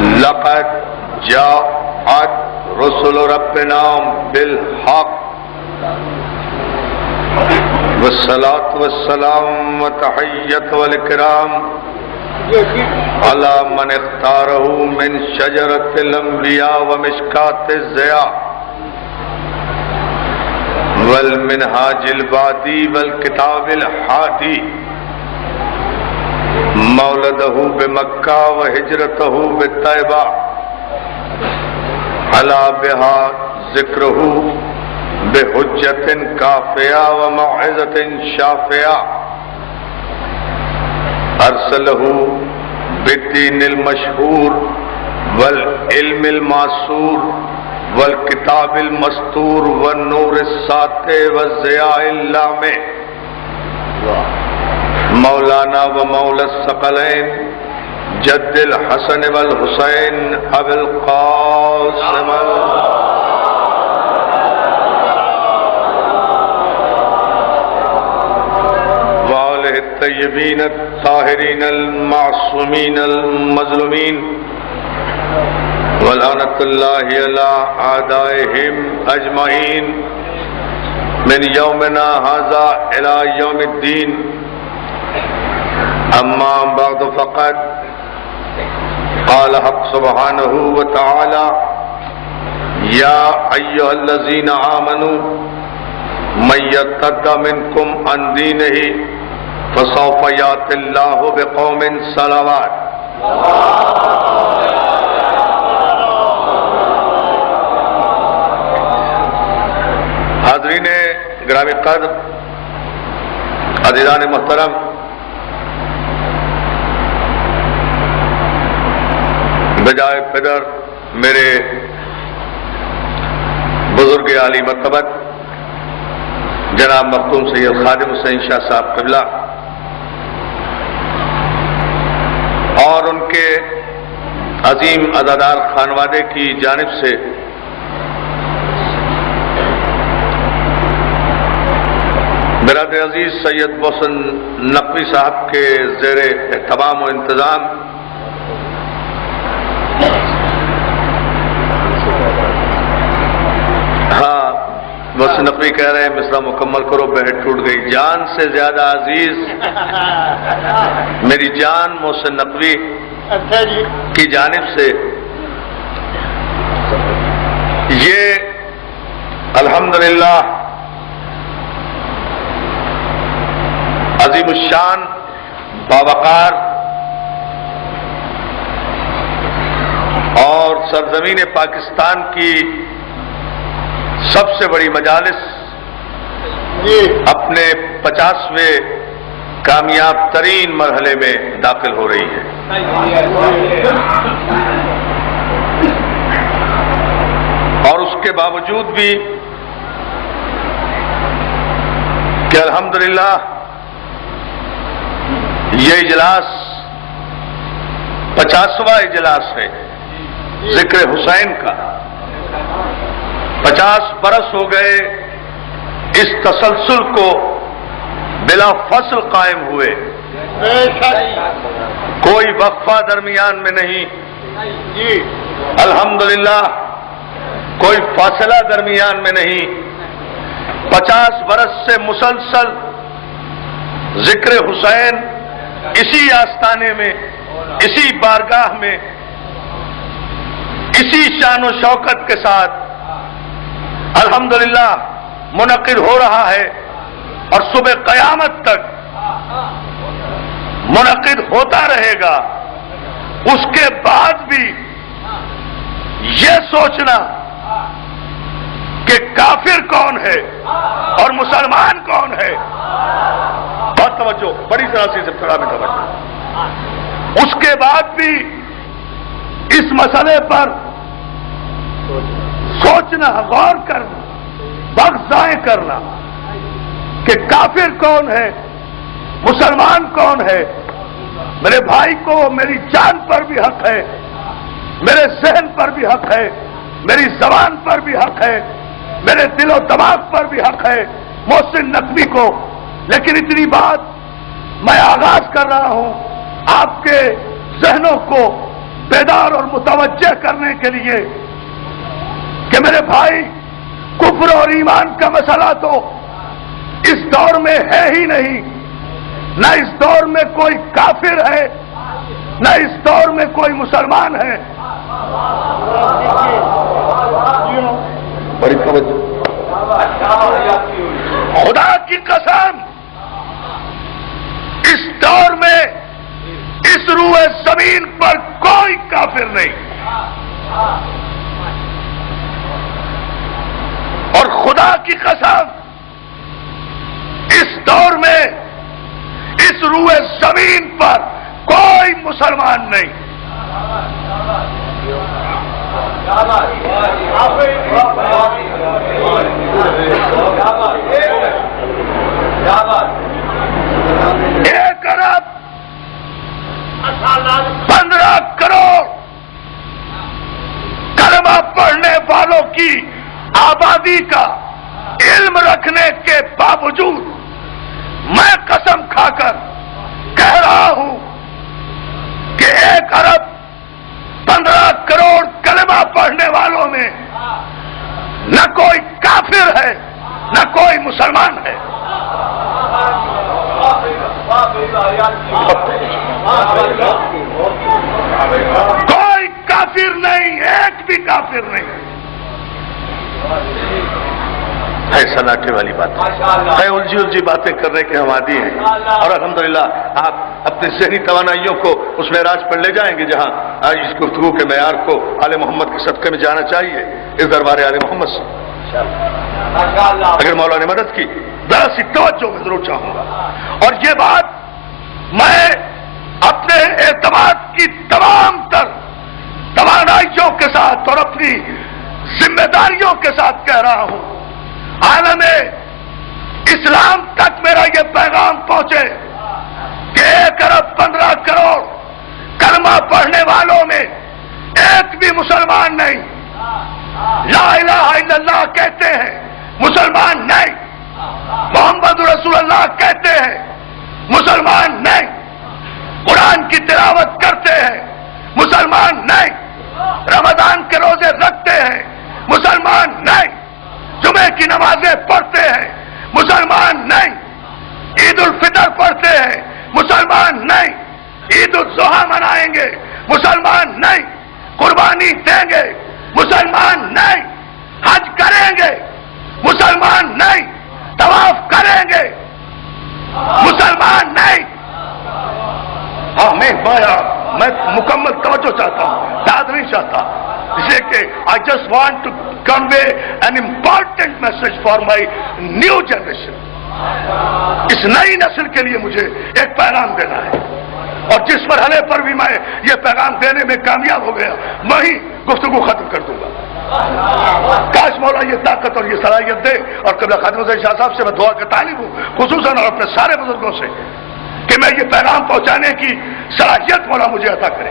لقد جاءت رسل ربنا بالحق والصلاة والسلام وتحية والإكرام على من اختاره من شجرة الأنبياء ومشكاة الضياء والمنهاج البادي والكتاب الحادي مولده بمكة وهجرته بالطيبة على بها ذكره بحجة كافية وموعظة شافية أرسله بالدين المشهور والعلم المعصور والکتاب المستور والنور الساطع والضیاء اللامع مولانا و مولا الثقلین جد الحسن والحسین ابو القاسم وآلہ الطیبین الطاہرین المعصومین المظلومین ولعنت اللہ علی اعدائہم اجمعین من یومنا ھذا الی یوم الدین اما بعد فقد قال حق سبحانہ وتعالی یا ایھا الذین آمنوا من یرتد منکم عن دینہ فسوف یأتی اللہ بقوم صلوات حاضرین گرامی قدر عزیزان محترم، بجائے پدر میرے بزرگ عالی مرتبت جناب مختوم سید خادم حسین شاہ صاحب قبلہ اور ان کے عظیم عزادار خانوادے کی جانب سے برادر عزیز سید محسن نقوی صاحب کے زیر اہتمام و انتظام محسن نقوی کہہ رہے ہیں مصرع مکمل کرو، بہٹ ٹوٹ گئی، جان سے زیادہ عزیز میری جان محسن نقوی کی جانب سے یہ الحمدللہ عظیم الشان باوقار اور سرزمین پاکستان کی سب سے بڑی مجالس اپنے 50ویں کامیاب ترین مرحلے میں داخل ہو رہی ہے۔ اور اس کے باوجود بھی کہ الحمدللہ یہ اجلاس 50واں اجلاس ہے ذکر حسین کا، 50 برس ہو گئے اس تسلسل کو بلا فصل قائم ہوئے، کوئی وقفہ درمیان میں نہیں، الحمدللہ کوئی فاصلہ درمیان میں نہیں، 50 برس سے مسلسل ذکر حسین اسی آستانے میں، اسی بارگاہ میں، اسی شان و شوکت کے ساتھ الحمدللہ منعقد ہو رہا ہے اور صبح قیامت تک منعقد ہوتا رہے گا۔ اس کے بعد بھی یہ سوچنا کہ کافر کون ہے اور مسلمان کون ہے، بہت توجہ، بڑی طرح سے ابتدا میں توجہ، اس کے بعد بھی اس مسئلے پر سوچنا، غور کرنا، وقت ضائع کرنا کہ کافر کون ہے، مسلمان کون ہے۔ میرے بھائی کو میری جان پر بھی حق ہے، میرے ذہن پر بھی حق ہے، میری زبان پر بھی حق ہے، میرے دل و دماغ پر بھی حق ہے محسن نقوی کو، لیکن اتنی بات میں آغاز کر رہا ہوں آپ کے ذہنوں کو بیدار اور متوجہ کرنے کے لیے کہ میرے بھائی کفر اور ایمان کا مسئلہ تو اس دور میں ہے ہی نہیں، نہ اس دور میں کوئی کافر ہے نہ اس دور میں کوئی مسلمان ہے۔ بڑی خدا کی قسم اس دور میں اس روئے زمین پر کوئی کافر نہیں، اور خدا کی قسم اس دور میں اس روئے زمین پر کوئی مسلمان نہیں۔ ایک ارب 15 کروڑ کلمہ پڑھنے والوں کی آبادی کا علم رکھنے کے باوجود میں قسم کھا کر کہہ رہا ہوں کہ 1 ارب 15 کروڑ کلمہ پڑھنے والوں میں نہ کوئی کافر ہے نہ کوئی مسلمان ہے۔ کوئی کافر نہیں، ایک بھی کافر نہیں ہے۔ سناٹے والی بات ہے، الجھی باتیں کرنے کے ہم عادی ہیں، اور الحمدللہ آپ اپنی ذہنی توانائیوں کو اس معراج پر لے جائیں گے جہاں اس گفتگو کے معیار کو آل محمد کے صدقے میں جانا چاہیے، اس دربار آل محمد سے۔ اگر مولا نے مدد کی ذرا سی توجہ میں ضرور چاہوں گا، اور یہ بات میں اپنے اعتماد کی تمام تر توانائیوں کے ساتھ اور اپنی ذمہ داریوں کے ساتھ کہہ رہا ہوں، عالم اسلام تک میرا یہ پیغام پہنچے کہ 1 ارب 15 کروڑ کلمہ پڑھنے والوں میں ایک بھی مسلمان نہیں، لا الہ الا اللہ کہتے ہیں مسلمان نہیں، محمد رسول اللہ کہتے ہیں مسلمان نہیں، قرآن کی تلاوت کرتے ہیں مسلمان نہیں، رمضان کے روزے رکھتے ہیں مسلمان نہیں، جمعے کی نمازیں پڑھتے ہیں مسلمان نہیں، عید الفطر پڑھتے ہیں مسلمان نہیں، عید الاضحیٰ منائیں گے مسلمان نہیں، قربانی دیں گے مسلمان نہیں، حج کریں گے مسلمان نہیں، طواف کریں گے مسلمان نہیں۔ ہاں میں مکمل توجہ چاہتا ہوں، یاد نہیں چاہتا، اس لیے کہ I just want to convey an important message for my new generation۔ اس نئی نسل کے لیے مجھے ایک پیغام دینا ہے، اور جس مرحلے پر بھی میں یہ پیغام دینے میں کامیاب ہو گیا میں ہی گفتگو ختم کر دوں گا۔ کاش مولا یہ طاقت اور یہ صلاحیت دے، اور قبلہ خادم حسین شاہ صاحب سے میں دعا کا طالب ہوں، خصوصاً اور اپنے سارے بزرگوں سے، کہ میں یہ پیغام پہنچانے کی صلاحیت مولا مجھے عطا کرے۔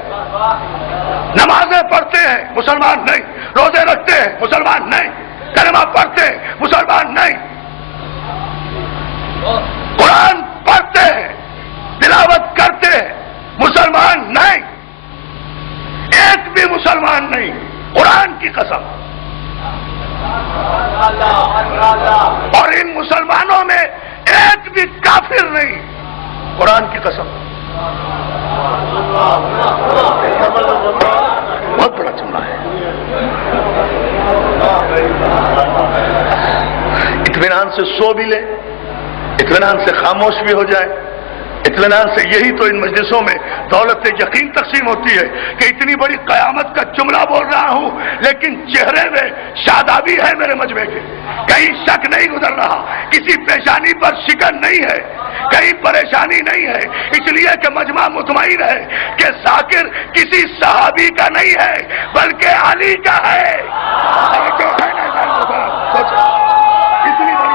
نمازیں پڑھتے ہیں مسلمان نہیں، روزے رکھتے ہیں مسلمان نہیں، کلمہ پڑھتے ہیں مسلمان نہیں، قرآن پڑھتے ہیں تلاوت کرتے ہیں مسلمان نہیں، ایک بھی مسلمان نہیں، قرآن کی قسم۔ اور ان مسلمانوں میں ایک بھی کافر نہیں، قرآن کی قسم۔ بہت بڑا جملہ ہے۔ اطمینان سے سو بھی لے، اطمینان سے خاموش بھی ہو جائے، اطمینان سے، یہی تو ان مجلسوں میں دولت یقین تقسیم ہوتی ہے کہ اتنی بڑی قیامت کا جملہ بول رہا ہوں لیکن چہرے میں شادابی ہے میرے مجمع کے، کہیں شک نہیں گزر رہا، کسی پیشانی پر شکن نہیں ہے، کہیں پریشانی نہیں ہے، اس لیے کہ مجمع مطمئن ہے کہ ذاکر کسی صحابی کا نہیں ہے بلکہ علی کا ہے۔ جو ہے نا اتنی بڑی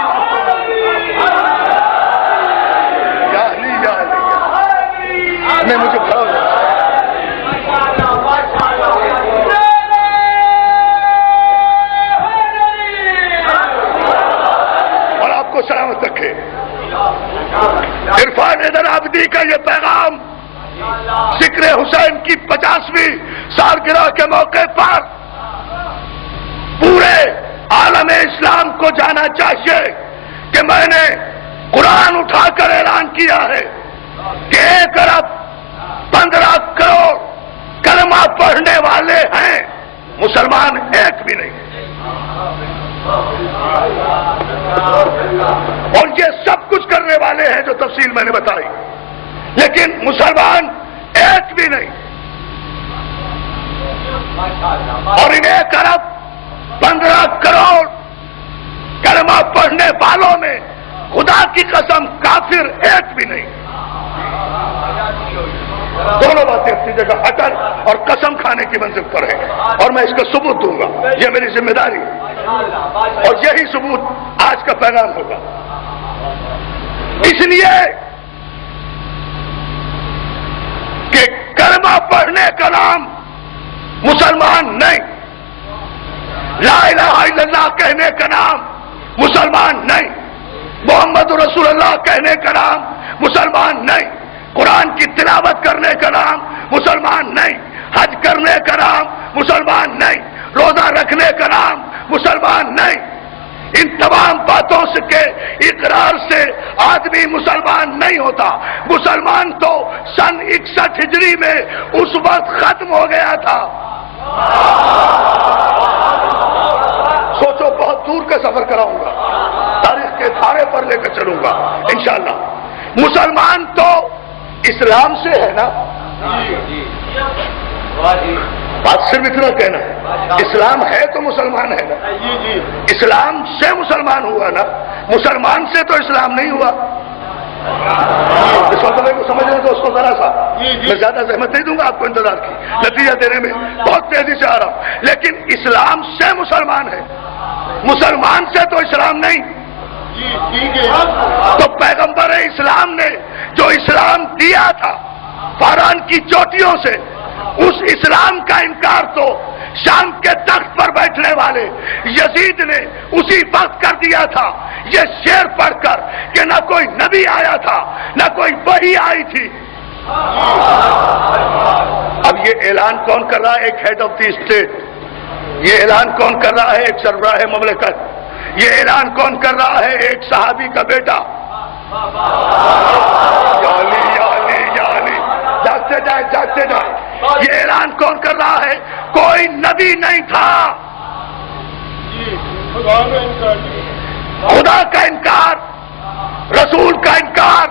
نے مجھے اور آپ کو سلامت رکھے۔ عرفان حیدر عابدی کا یہ پیغام ذکر ذکر حسین کی 50ویں سالگرہ کے موقع پر پورے عالم اسلام کو جانا چاہیے کہ میں نے قرآن اٹھا کر اعلان کیا ہے کہ 1 ارب 15 کروڑ کلمہ پڑھنے والے ہیں، مسلمان ایک بھی نہیں، اور یہ سب کچھ کرنے والے ہیں جو تفصیل میں نے بتائی، لیکن مسلمان ایک بھی نہیں۔ اور ان 1 ارب 15 کروڑ کلمہ پڑھنے والوں میں خدا کی قسم کافر ایک بھی نہیں۔ دونوں باتیں اپنی جگہ اٹل اور قسم کھانے کی منزل پر ہے، اور میں اس کا ثبوت دوں گا، یہ میری ذمہ داری ہے، اور یہی ثبوت آج کا پیغام ہوگا۔ اس لیے کہ کلمہ پڑھنے کا نام مسلمان نہیں، لا الہ الا اللہ کہنے کا نام مسلمان نہیں، محمد رسول اللہ کہنے کا نام مسلمان نہیں، قرآن کی تلاوت کرنے کا نام مسلمان نہیں، حج کرنے کا نام مسلمان نہیں، روزہ رکھنے کا نام مسلمان نہیں۔ ان تمام باتوں سے کے اقرار سے آدمی مسلمان نہیں ہوتا۔ مسلمان تو سن 61 ہجری میں اس وقت ختم ہو گیا تھا۔ سوچو، بہت دور کا سفر کراؤں گا، تاریخ کے دھارے پر لے کر چلوں گا انشاءاللہ۔ مسلمان تو اسلام سے ہے نا، بات صرف اتنا کہنا ہے، اسلام ہے تو مسلمان ہے نا، اسلام سے مسلمان ہوا نا، مسلمان سے تو اسلام نہیں ہوا۔ اس مسئلے کو سمجھنے تو اس کو ذرا سا، میں زیادہ زحمت نہیں دوں گا آپ کو انتظار کی، نتیجہ دینے میں بہت تیزی سے آ رہا ہوں، لیکن اسلام سے مسلمان ہے، مسلمان سے تو اسلام نہیں۔ تو پیغمبر اسلام نے جو اسلام دیا تھا فاران کی چوٹیوں سے، اس اسلام کا انکار تو شام کے تخت پر بیٹھنے والے یزید نے اسی وقت کر دیا تھا، یہ شعر پڑھ کر کہ نہ کوئی نبی آیا تھا نہ کوئی وحی آئی تھی۔ اب یہ اعلان کون کر رہا ہے؟ ایک ہیڈ آف دی اسٹیٹ۔ یہ اعلان کون کر رہا ہے؟ ایک سربراہ مملکت۔ یہ اعلان کون کر رہا ہے؟ ایک صحابی کا بیٹا۔ یا علی یا علی یا علی، جاگتے جائیں جاگتے جائیں۔ یہ اعلان کون کر رہا ہے؟ کوئی نبی نہیں تھا، خدا کا انکار، رسول کا انکار،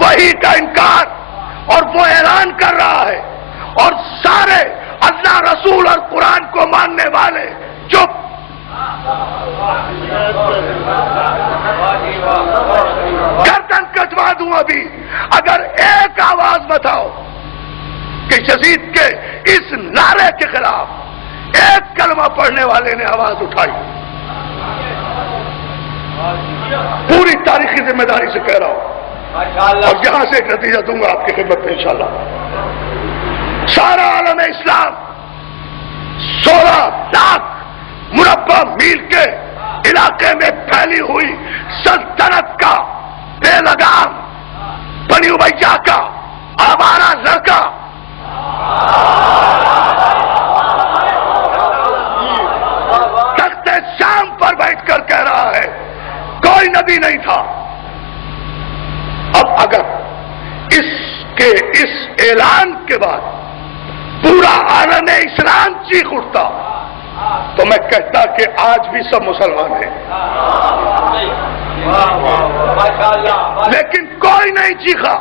وحی کا انکار، اور وہ اعلان کر رہا ہے، اور سارے اللہ رسول اور قرآن کو ماننے والے چپ۔ گردن کٹوا دوں ابھی اگر ایک آواز بتاؤ کہ یزید کے اس نعرے کے خلاف ایک کلمہ پڑھنے والے نے آواز اٹھائی۔ پوری تاریخی ذمہ داری سے کہہ رہا ہوں، اور یہاں سے ایک نتیجہ دوں گا آپ کی خدمت میں انشاءاللہ۔ سارا عالم اسلام 16 لاکھ مربع میل کے علاقے میں پھیلی ہوئی سلطنت کا بے لگام بنی امیہ کا آوارہ لڑکا تخت شام پر بیٹھ کر کہہ رہا ہے کوئی نبی نہیں تھا۔ اب اگر اس اعلان کے بعد پورا عالم اسلام چیخ اٹھتا تو میں کہتا کہ آج بھی سب مسلمان ہیں، لیکن کوئی نہیں چیخا۔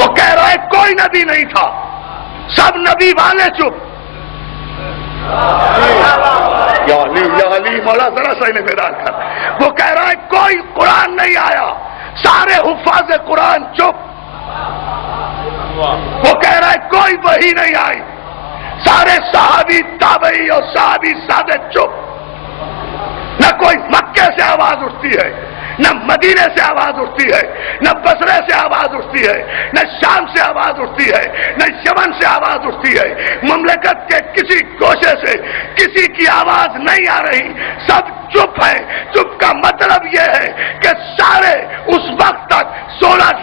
وہ کہہ رہا ہے کوئی نبی نہیں تھا، سب نبی والے چپ۔ یا علی مولا ذرا سا انہیں بیدار کر۔ وہ کہہ رہا ہے کوئی قرآن نہیں آیا، سارے حفاظ قرآن چپ۔ وہ کہہ رہا ہے کوئی وحی نہیں آئی، سارے صحابی تابعی اور صحابی سادے چپ۔ نہ کوئی مکے سے آواز اٹھتی ہے، نہ مدینے سے آواز اٹھتی ہے، نہ بصرے سے آواز اٹھتی ہے، نہ شام سے آواز اٹھتی ہے، نہ یمن سے آواز اٹھتی ہے۔ مملکت کے کسی گوشے سے کسی کی آواز نہیں آ رہی، سب چپ ہے۔ چپ کا مطلب یہ ہے کہ سارے اس وقت تک 16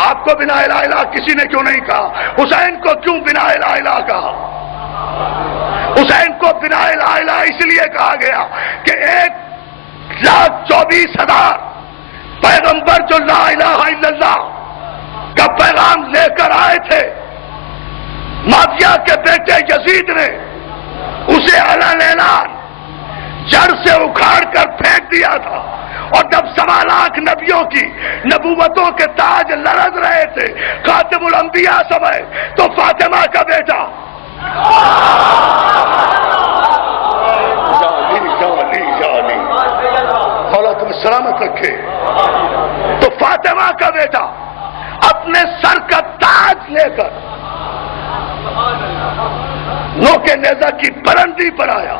آپ کو بنا الہ الہ کسی نے کیوں نہیں کہا؟ حسین کو کیوں بنا الہ الہ کہا؟ حسین کو بنا الہ الہ اس لیے کہا گیا کہ 1,24,000 پیغمبر جو لا الہ الا اللہ کا پیغام لے کر آئے تھے، معاویہ کے بیٹے یزید نے اسے علن اعلان جڑ سے اکھاڑ کر پھینک دیا تھا، اور جب 1.25 لاکھ نبیوں کی نبوتوں کے تاج لرز رہے تھے خاتم الانبیاء سمیت، تو فاطمہ کا بیٹا مولا تمہیں سلامت رکھے، تو فاطمہ کا بیٹا اپنے سر کا تاج لے کر نوکے نیزہ کی بلندی پر آیا،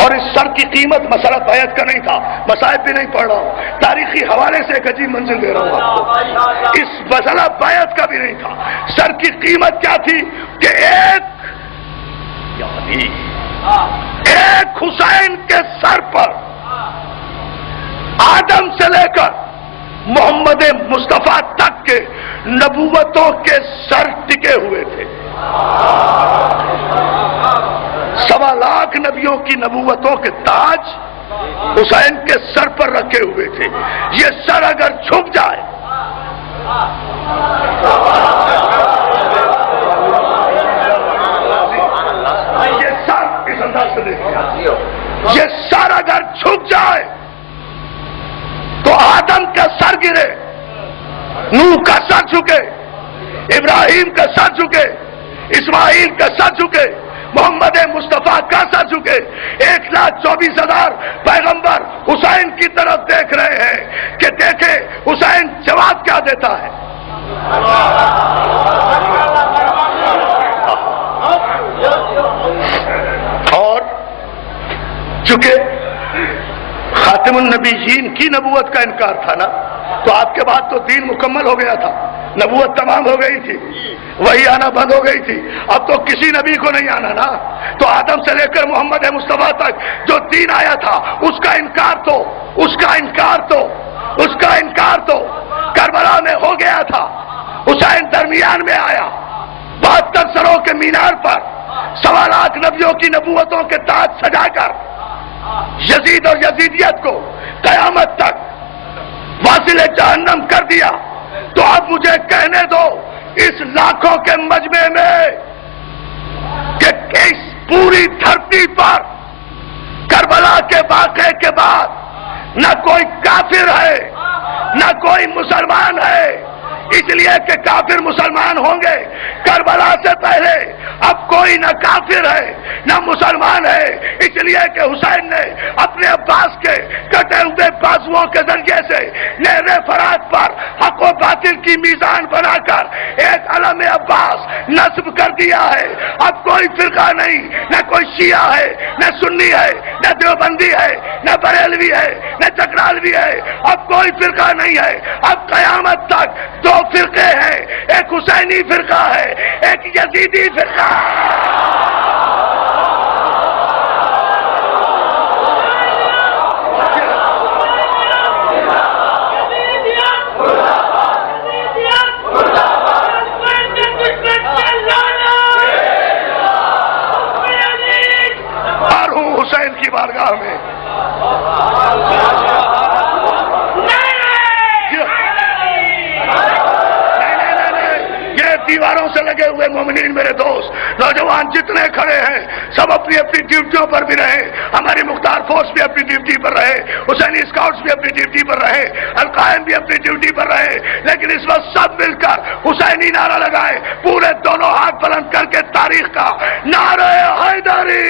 اور اس سر کی قیمت مسئلہ بیعت کا نہیں تھا، مصائب بھی نہیں پڑھ رہا ہوں، تاریخی حوالے سے ایک عجیب منزل دے رہا ہوں آپ کو، اس مسئلہ بیعت کا بھی نہیں تھا۔ سر کی قیمت کیا تھی کہ ایک حسین کے سر پر آدم سے لے کر محمد مصطفیٰ تک کے نبوتوں کے سر ٹکے ہوئے تھے، 1.25 لاکھ نبیوں کی نبوتوں کے تاج حسین کے سر پر رکھے ہوئے تھے۔ یہ سر اگر جھک جائے، یہ سر اس انداز سے دیکھیں، یہ سر اگر جھک جائے تو آدم کا سر گرے، نوح کا سر جھکے، ابراہیم کا سر جھکے، اسماعیل کا سر جھکے، محمد مصطفیٰ کا سر جھکے، 1,24,000 پیغمبر حسین کی طرف دیکھ رہے ہیں کہ دیکھیں حسین جواب کیا دیتا ہے۔ اور چونکہ خاتم النبیین کی نبوت کا انکار تھا نا، تو آپ کے بعد تو دین مکمل ہو گیا تھا، نبوت تمام ہو گئی تھی، وہی آنا بند ہو گئی تھی، اب تو کسی نبی کو نہیں آنا نا، تو آدم سے لے کر محمد مصطفیٰ تک جو دین آیا تھا اس کا انکار تو کربلا میں ہو گیا تھا۔ حسین درمیان میں آیا، 72 سروں کے مینار پر 1.25 لاکھ نبیوں کی نبوتوں کے تاج سجا کر یزید اور یزیدیت کو قیامت تک واصل جہنم کر دیا۔ تو اب مجھے کہنے دو اس لاکھوں کے مجمع میں کہ اس پوری دھرتی پر کربلا کے واقعے کے بعد نہ کوئی کافر ہے نہ کوئی مسلمان ہے، اس لیے کہ کافر مسلمان ہوں گے کربلا سے پہلے، اب کوئی نہ کافر ہے نہ مسلمان ہے، اس لیے کہ حسین نے اپنے عباس کے کٹے ہوئے بازوؤں کے ذریعے سے نہر فرات پر حق و باطل کی میزان بنا کر ایک علم عباس نصب کر دیا ہے۔ اب کوئی فرقہ نہیں، نہ کوئی شیعہ ہے نہ سنی ہے نہ دیوبندی ہے نہ بریلوی ہے نہ چکرالوی ہے، اب کوئی فرقہ نہیں ہے۔ اب قیامت تک 2 فرقے ہیں، ایک حسینی فرقہ ہے ایک یزیدی فرقہ ہے۔ اور ہوں حسین کی بارگاہ میں، دیواروں سے لگے ہوئے مومنین میرے دوست نوجوان جتنے کھڑے ہیں سب اپنی اپنی ڈیوٹیوں پر بھی رہے، ہماری مختار فورس بھی اپنی ڈیوٹی پر رہے، حسینی اسکاؤٹس بھی اپنی ڈیوٹی پر رہے، القائم بھی اپنی ڈیوٹی پر رہے، لیکن اس وقت سب مل کر حسینی نعرہ لگائے، پورے دونوں ہاتھ بلند کر کے تاریخ کا نعرہ حیدری۔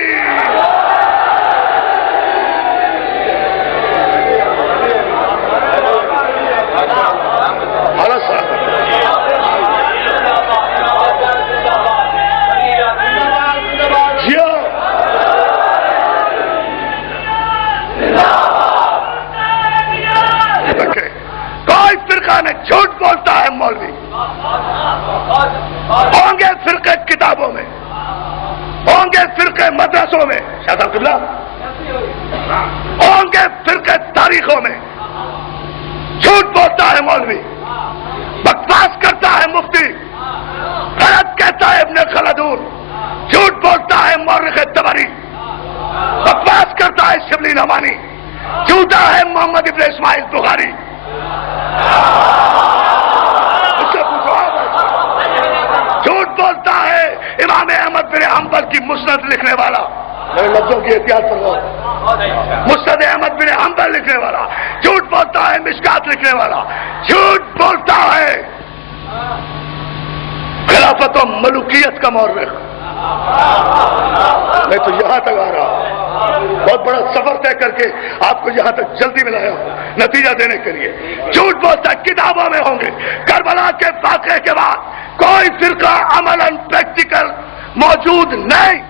جھوٹ بولتا ہے مولوی، ہوں گے فرقے کتابوں میں، ہوں ڈاکٹر اسماعیل بخاری، اس سے پوچھو آپ۔ جھوٹ بولتا ہے امام احمد بن حنبل کی مسند لکھنے والا، میرے لفظوں کی احتیاط فرماؤ، مسند احمد بن حنبل لکھنے والا جھوٹ بولتا ہے، مشکات لکھنے والا جھوٹ بولتا ہے، خلافت و ملوکیت کا مورخ۔ میں تو یہاں تک آ رہا ہوں، بہت بڑا سفر طے کر کے آپ کو یہاں تک جلدی میں لایا ہوں نتیجہ دینے کے لیے۔ جھوٹ بولتا ہے، کتابوں میں ہوں گے۔ کربلا کے واقعے کے بعد کوئی فرقہ عملاً پریکٹیکل موجود نہیں،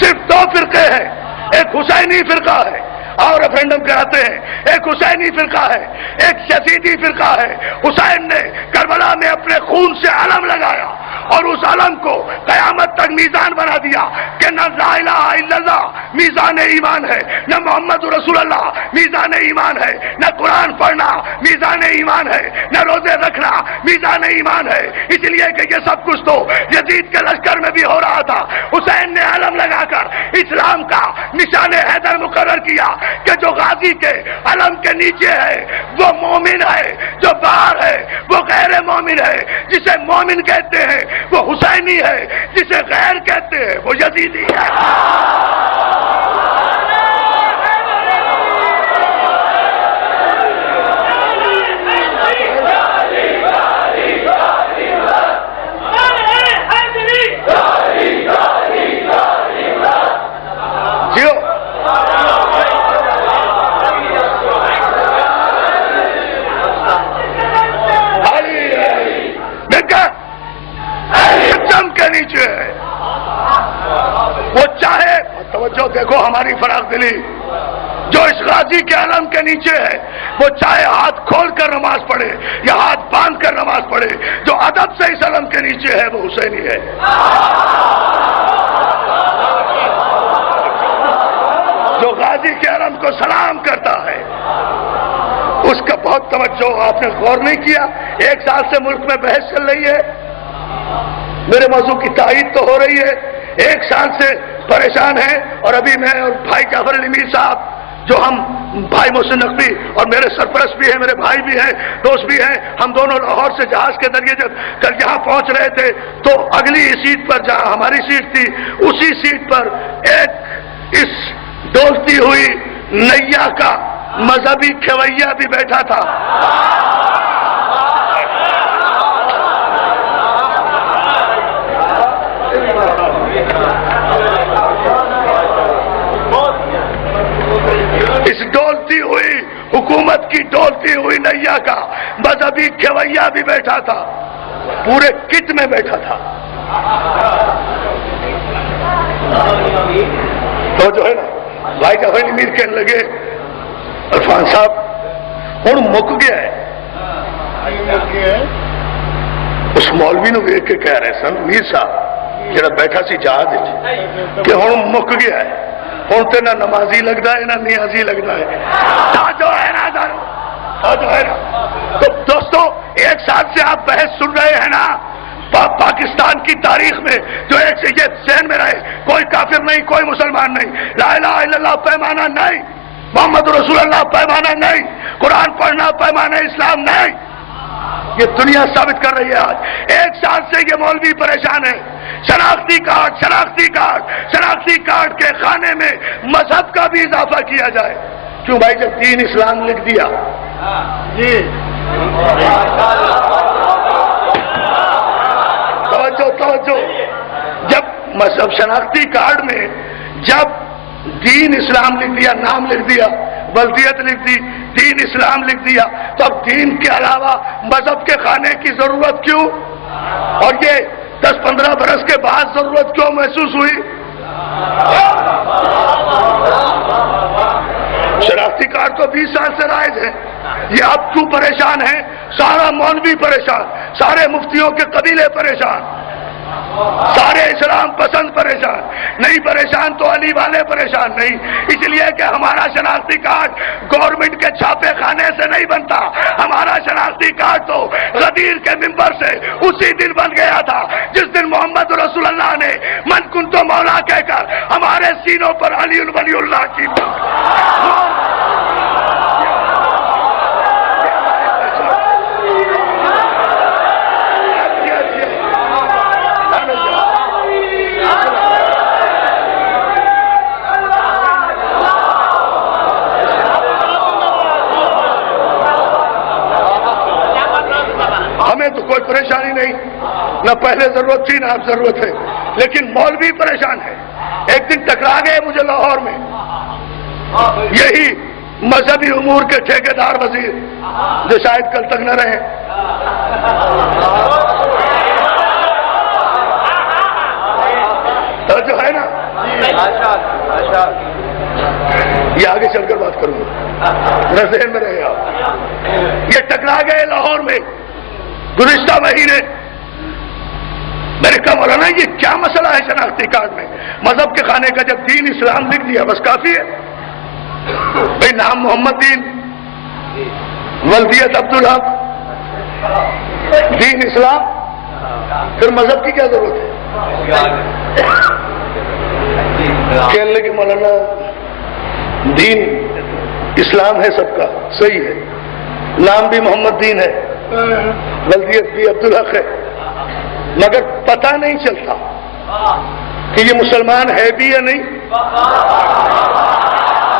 صرف دو فرقے ہیں، ایک حسینی فرقہ ہے اور ریفرنڈم کراتے ہیں، ایک حسینی فرقہ ہے، ایک یزیدی فرقہ ہے۔ حسین نے کربلا میں اپنے خون سے علم لگایا اور اس علم کو قیامت تک میزان بنا دیا کہ نہ لا الہ الا اللہ میزان ایمان ہے، نہ محمد رسول اللہ میزان ایمان ہے، نہ قرآن پڑھنا میزان ایمان ہے، نہ روزے رکھنا میزان ایمان ہے۔ اس لیے کہ یہ سب کچھ تو یزید کے لشکر میں بھی ہو رہا تھا۔ حسین نے علم لگا کر اسلام کا نشان حیدر مقرر کیا کہ جو غازی کے علم کے نیچے ہے وہ مومن ہے، جو باہر ہے وہ غیر مومن ہے۔ جسے مومن کہتے ہیں وہ حسینی ہے، جسے غیر کہتے ہیں وہ یزیدی ہے۔ نیچے ہے وہ، چاہے توجہ دیکھو ہماری فراخ دلی، جو اس غازی کے علم کے نیچے ہے وہ چاہے ہاتھ کھول کر نماز پڑھے یا ہاتھ باندھ کر نماز پڑھے، جو ادب سے اس علم کے نیچے ہے وہ حسینی ہے۔ جو غازی کے علم کو سلام کرتا ہے اس کا بہت توجہ، آپ نے غور نہیں کیا؟ 1 سال سے ملک میں بحث چل رہی ہے، میرے موضوع کی تائید تو ہو رہی ہے، 1 سال سے پریشان ہیں، اور ابھی میں اور بھائی جعفر علی میر صاحب جو ہم بھائی محسن نقوی اور میرے سرپرست بھی ہیں، میرے بھائی بھی ہیں، دوست بھی ہیں، ہم دونوں لاہور سے جہاز کے ذریعے جب کل یہاں پہنچ رہے تھے تو اگلی سیٹ پر جہاں ہماری سیٹ تھی اسی سیٹ پر ایک اس ڈولتی ہوئی نیا کا مذہبی کھویا بھی بیٹھا تھا۔ اس ڈولتی ہوئی حکومت کی ڈولتی ہوئی نیا کا مذہبی کھویا بھی بیٹھا تھا، پورے کٹ میں بیٹھا تھا۔ تو جو ہے نا بھائی جعفر میر کہنے لگے عرفان صاحب ہوں مک گیا ہے، اس مولوی نو ویکھ کے کہہ رہے سن میر صاحب جڑا بیٹھا سی جہاز کہ ہوں مک گیا ہے، ہوں تو نہ نمازی لگتا ہے نہ نیازی لگتا ہے، جو ہے نا جو ہے نا۔ تو دوستو 1 سال سے آپ بحث سن رہے ہیں نا، پاکستان کی تاریخ میں جو ایک سے یہ ذہن میں رہے، کوئی کافر نہیں، کوئی مسلمان نہیں، لا الہ الا اللہ پیمانہ نہیں، محمد رسول اللہ پیمانہ نہیں، قرآن پڑھنا پیمانہ اسلام نہیں۔ یہ دنیا ثابت کر رہی ہے آج۔ 1 سال سے یہ مولوی پریشان ہے، شناختی کارڈ شناختی کارڈ شناختی کارڈ کے خانے میں مذہب کا بھی اضافہ کیا جائے۔ کیوں بھائی؟ جب دین اسلام لکھ دیا جی، توجہ، جب مذہب شناختی کارڈ میں جب دین اسلام لکھ دیا، نام لکھ دیا، بلدیت لکھ دی، دین اسلام لکھ دیا، تو اب دین کے علاوہ مذہب کے خانے کی ضرورت کیوں؟ اور یہ 10-15 برس کے بعد ضرورت کیوں محسوس ہوئی؟ شناختی کارڈ تو 20 سال سے رائج ہے، یہ اب کیوں پریشان ہیں؟ سارا مولوی پریشان، سارے مفتیوں کے قبیلے پریشان، سارے اسلام پسند پریشان نہیں، پریشان تو علی والے پریشان نہیں، اس لیے کہ ہمارا شناختی کارڈ گورنمنٹ کے چھاپے خانے سے نہیں بنتا، ہمارا شناختی کارڈ تو غدیر کے ممبر سے اسی دن بن گیا تھا جس دن محمد رسول اللہ نے من کنت مولا کہہ کر ہمارے سینوں پر علی ولی اللہ کی پریشانی نہیں، نہ پہلے ضرورت تھی نہ اب ضرورت ہے، لیکن مولوی پریشان ہے۔ ایک دن ٹکرا گئے مجھے لاہور میں یہی مذہبی امور کے ٹھیکیدار وزیر، جو شاید کل تک نہ رہے، جو ہے نا، یہ آگے چل کر بات کروں گا، میرے ذہن میں رہے آپ۔ یہ ٹکرا گئے لاہور میں گزشتہ مہینے۔ میں نے کہا مولانا یہ کیا مسئلہ ہے شناختی کارڈ میں؟ مذہب کے خانے کا جب دین اسلام لکھ دیا بس کافی ہے بھئی، نام محمد دین، ولدیت عبدالحق، دین اسلام، پھر مذہب کی کیا ضرورت ہے؟ کہنے لگے مولانا دین اسلام ہے سب کا، صحیح ہے، نام بھی محمد دین ہے، ولدیت بھی عبدالحق ہے، مگر پتہ نہیں چلتا کہ یہ مسلمان ہے بھی یا نہیں۔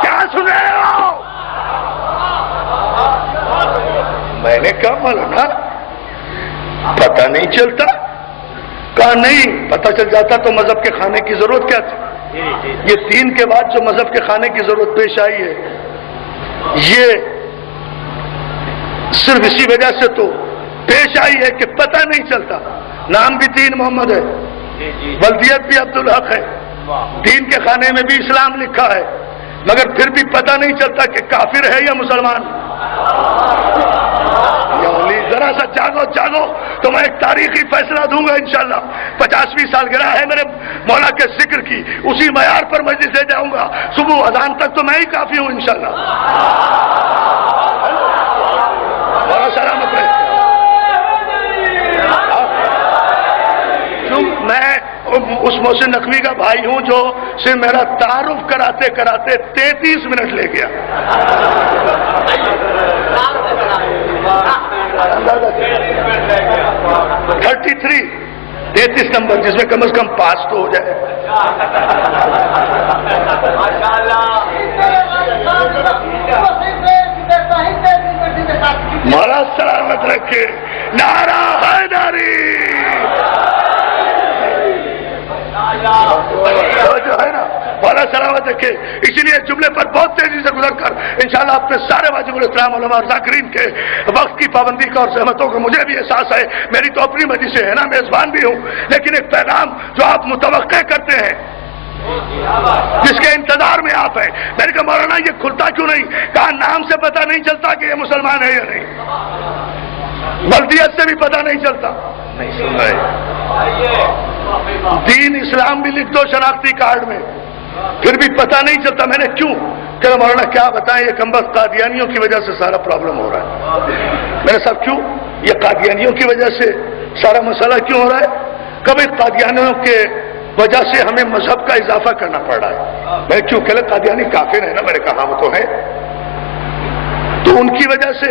کیا سن رہے ہو؟ میں نے کہا مولانا پتہ نہیں چلتا؟ کہا نہیں، پتہ چل جاتا تو مذہب کے خانے کی ضرورت کیا تھی؟ یہ دین کے بعد جو مذہب کے خانے کی ضرورت پیش آئی ہے، یہ صرف اسی وجہ سے تو پیش آئی ہے کہ پتہ نہیں چلتا، نام بھی دین محمد ہے، ولدیت بھی عبدالحق ہے، دین کے خانے میں بھی اسلام لکھا ہے، مگر پھر بھی پتہ نہیں چلتا کہ کافر ہے یا مسلمان۔ ذرا سا جاگو جاگو تو میں ایک تاریخی فیصلہ دوں گا انشاءاللہ۔ 50ویں سالگرہ ہے میرے مولا کے ذکر کی، اسی معیار پر مجلس لے جاؤں گا، صبح اذان تک تو میں ہی کافی ہوں انشاءاللہ۔ مولا سلامت رہے۔ میں اس محسن نقوی کا بھائی ہوں جو صرف میرا تعارف کراتے کراتے 33 منٹ لے گیا۔ 33 نمبر، جس میں کم از کم پاس تو ہو جائے۔ مولا سلامت رکھے، نعرہ حیدری۔ جو ہے نا مولا سلامت رکھے، اسی لیے جملے پر بہت تیزی سے گزر کر انشاءاللہ اپنے سارے واجب الاحترام علماء اور ذاکرین کے وقت کی پابندی کا اور سہمتوں کا مجھے بھی احساس ہے، میری تو اپنی مجلس ہے نا، میزبان بھی ہوں، لیکن ایک پیغام جو آپ متوقع کرتے ہیں، جس کے انتظار میں آپ ہیں، میں نے کہا مولانا یہ کھلتا کیوں نہیں؟ کہا نام سے پتہ نہیں چلتا کہ یہ مسلمان ہے یا نہیں، ولدیت سے بھی پتہ نہیں چلتا۔ نہیں سن رہے؟ دین اسلام بھی لکھ دو شناختی کارڈ میں، پھر بھی پتہ نہیں چلتا۔ میں نے کیوں کہ مولانا کیا بتائیں، یہ کمبخت قادیانیوں کی وجہ سے سارا پرابلم ہو رہا ہے۔ میں نے صاحب کیوں؟ یہ قادیانیوں کی وجہ سے سارا مسئلہ کیوں ہو رہا ہے؟ کبھی قادیانیوں کے وجہ سے ہمیں مذہب کا اضافہ کرنا پڑ رہا ہے۔ میں کیوں کہ قادیانی کافر ہے نا، میں نے کہا وہ تو ہے، تو ان کی وجہ سے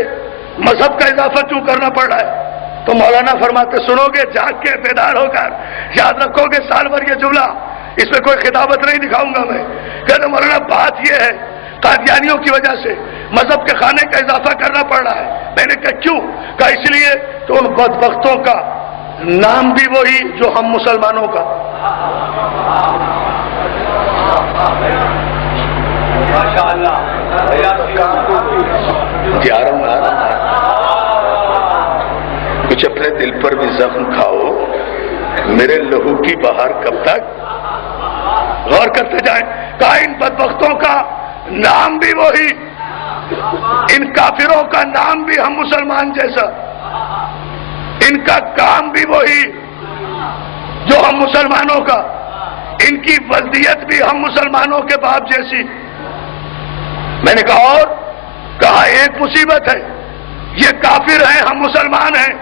مذہب کا اضافہ کیوں کرنا پڑ رہا ہے؟ تو مولانا فرماتے سنو گے جاگ کے بیدار ہو کر، یاد رکھو گے سال بھر یہ جملہ، اس میں کوئی خطابت نہیں دکھاؤں گا میں، کہتے مولانا بات یہ ہے قادیانیوں کی وجہ سے مذہب کے خانے کا اضافہ کرنا پڑ رہا ہے۔ میں نے کہا کیوں؟ کہا اس لیے کہ ان بدبختوں کا نام بھی وہی جو ہم مسلمانوں کا۔ کچھ اپنے دل پر بھی زخم کھاؤ، میرے لہو کی بہار کب تک؟ غور کرتے جائیں۔ کہا ان بدبختوں کا نام بھی وہی، ان کافروں کا نام بھی ہم مسلمان جیسا، ان کا کام بھی وہی جو ہم مسلمانوں کا، ان کی ولدیت بھی ہم مسلمانوں کے باپ جیسی۔ میں نے کہا اور کہا ایک مصیبت ہے، یہ کافر ہیں ہم مسلمان ہیں،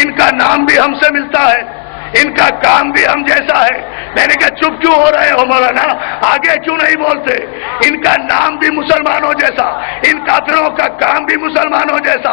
ان کا نام بھی ہم سے ملتا ہے، ان کا کام بھی ہم جیسا ہے۔ میں نے کہا چپ کیوں ہو رہے ہو مولانا، آگے کیوں نہیں بولتے؟ ان کا نام بھی مسلمانوں جیسا، ان کافروں کا کام بھی مسلمانوں جیسا،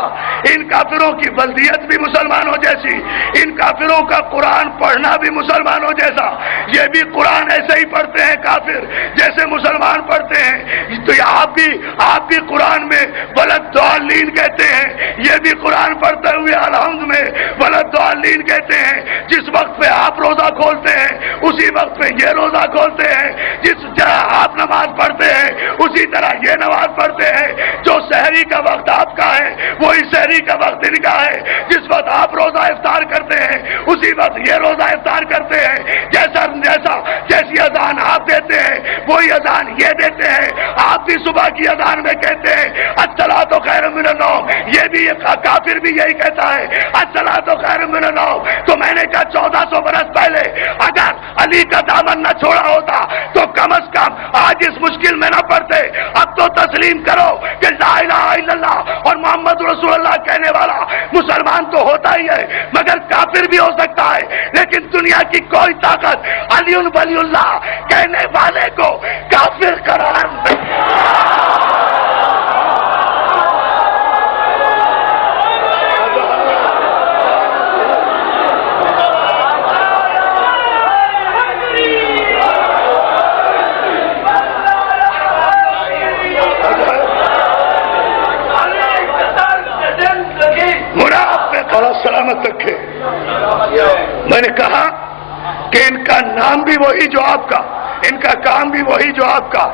ان کافروں کی ولدیت بھی مسلمانوں جیسی، ان کافروں کا قرآن پڑھنا بھی مسلمانوں جیسا، یہ بھی قرآن ایسے ہی پڑھتے ہیں کافر جیسے مسلمان پڑھتے ہیں۔ تو کوئی آپ بھی قرآن میں ولدالین کہتے ہیں، یہ بھی قرآن پڑھتے ہوئے الحمد میں ولدالین کہتے ہیں۔ جس وقت پہ آپ روزہ کھولتے ہیں اسی وقت پہ یہ روزہ کھولتے ہیں، جس طرح آپ نماز پڑھتے ہیں اسی طرح یہ نماز پڑھتے ہیں۔ جو سحری کا وقت آپ کا ہے وہی سحری کا وقت ان کا ہے، جس وقت آپ روزہ افطار کرتے ہیں اسی وقت یہ روزہ افطار کرتے ہیں۔ جیسی اذان آپ دیتے ہیں وہی اذان یہ دیتے ہیں۔ آپ بھی صبح کی اذان میں کہتے ہیں الصلاۃ خیر من النوم، یہ بھی کافر بھی یہی کہتا ہے الصلاۃ خیر من النوم۔ تو میں نے کہا 1400 برس پہلے اگر علی کا دامن نہ چھوڑا ہوتا تو کم از کم آج اس مشکل میں نہ پڑتے۔ اب تو تسلیم کرو کہ لا الہ الا اللہ اور محمد رسول اللہ کہنے والا مسلمان تو ہوتا ہی ہے مگر کافر بھی ہو سکتا ہے، لیکن دنیا کی کوئی طاقت علی ولی اللہ کہنے والے کو کافر قرار نہیں۔ سلامت رکھے۔ میں نے کہا کہ ان کا نام بھی وہی جو آپ کا، ان کا کام بھی وہی جو آپ کا،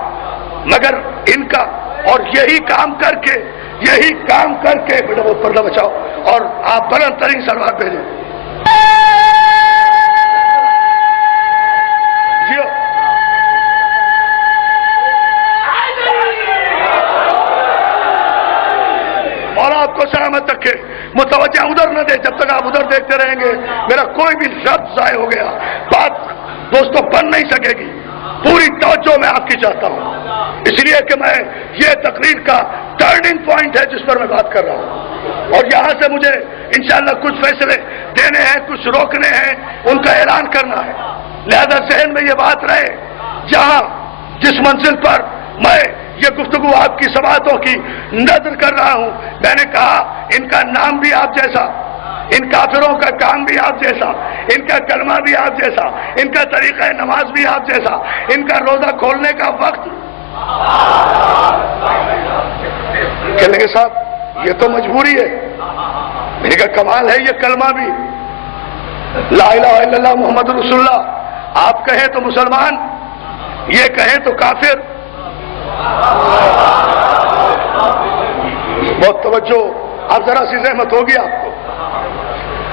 مگر ان کا اور یہی کام کر کے بیٹا وہ پردہ بچاؤ اور آپ بلند ترین سلوار بھیجیں۔ جیو مولا آپ کو سلامت رکھے، متوجہ ادھر نہ دے، جب تک آپ ادھر دیکھتے رہیں گے میرا کوئی بھی لفظ ضائع ہو گیا، بات دوستوں بن نہیں سکے گی۔ پوری توجہ میں آپ کی چاہتا ہوں، اس لیے کہ میں یہ تقریر کا ٹرننگ پوائنٹ ہے جس پر میں بات کر رہا ہوں، اور یہاں سے مجھے انشاءاللہ کچھ فیصلے دینے ہیں، کچھ روکنے ہیں، ان کا اعلان کرنا ہے۔ لہذا ذہن میں یہ بات رہے، جہاں جس منزل پر میں یہ گفتگو آپ کی سماعتوں کی نظر کر رہا ہوں، میں نے کہا ان کا نام بھی آپ جیسا، ان کافروں کا کام بھی آپ جیسا، ان کا کلمہ بھی آپ جیسا، ان کا طریقہ نماز بھی آپ جیسا، ان کا روزہ کھولنے کا وقت۔ کہنے کے صاحب یہ تو مجبوری ہے، میں نے کہا کمال ہے یہ کلمہ بھی، لا الہ الا اللہ محمد رسول اللہ، آپ کہیں تو مسلمان، یہ کہیں تو کافر۔ بہت توجہ، اب ذرا سی زحمت ہوگی آپ کو۔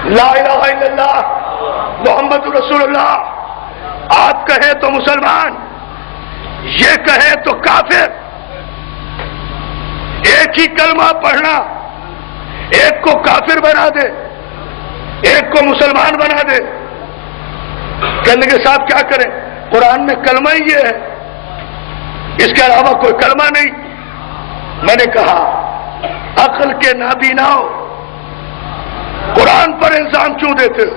لا الہ الا اللہ محمد رسول اللہ آپ کہیں تو مسلمان، یہ کہیں تو کافر۔ ایک ہی کلمہ پڑھنا ایک کو کافر بنا دے، ایک کو مسلمان بنا دے۔ کہنے کے ساتھ کیا کریں؟ قرآن میں کلمہ ہی یہ ہے، اس کے علاوہ کوئی کلمہ نہیں۔ میں نے کہا عقل کے نابیناؤ قرآن پر الزام کیوں دیتے ہو؟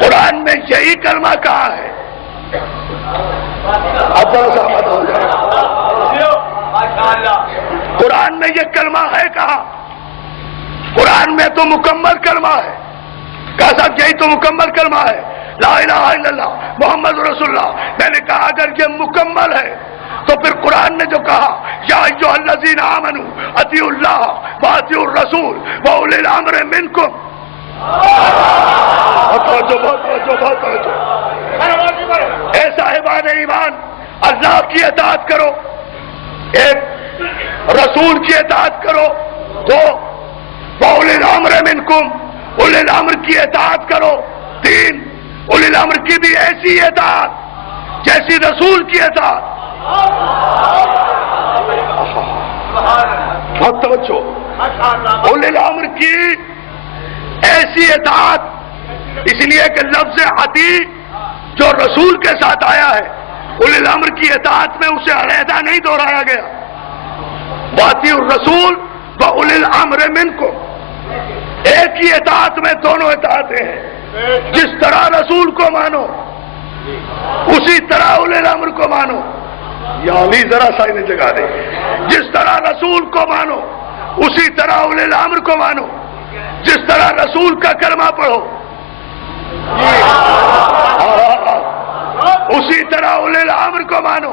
قرآن میں یہی کلمہ کہا ہے۔ اب ذرا سا آمدہ ہو جائے، قرآن میں یہ کلمہ ہے کہا؟ قرآن میں تو مکمل کلمہ ہے، کہا صاحب یہی تو مکمل کلمہ ہے، لا الہ الا اللہ محمد رسول اللہ۔ میں نے کہا اگر یہ مکمل ہے تو پھر قرآن نے جو کہا یا ایھا الذین آمنوا اطیعوا اللہ واطیعوا الرسول واولی الامر منکم، اے صاحبان ایمان اللہ کی اطاعت کرو، ایک رسول کی اطاعت کرو، دو واولی الامر منکم اولی الامر کی اطاعت کرو، تین اولی الامر کی بھی ایسی اطاعت جیسی رسول کی اطاعت۔ بہت توجہ، اولی الامر کی ایسی اطاعت، اس لیے کہ لفظ عطی جو رسول کے ساتھ آیا ہے اولی الامر کی اطاعت میں اسے علیحدہ نہیں دہرایا گیا۔ واطیعوا الرسول واولی الامر منکم، ایک ہی اطاعت میں دونوں اطاعتیں ہیں، جس طرح رسول کو مانو اسی طرح اولی الامر کو مانو۔ یا علی ذرا سا انہیں جگہ دے، جس طرح رسول کو مانو اسی طرح اولی الامر کو مانو، جس طرح رسول کا کلمہ پڑھو اسی طرح اولی الامر کو مانو،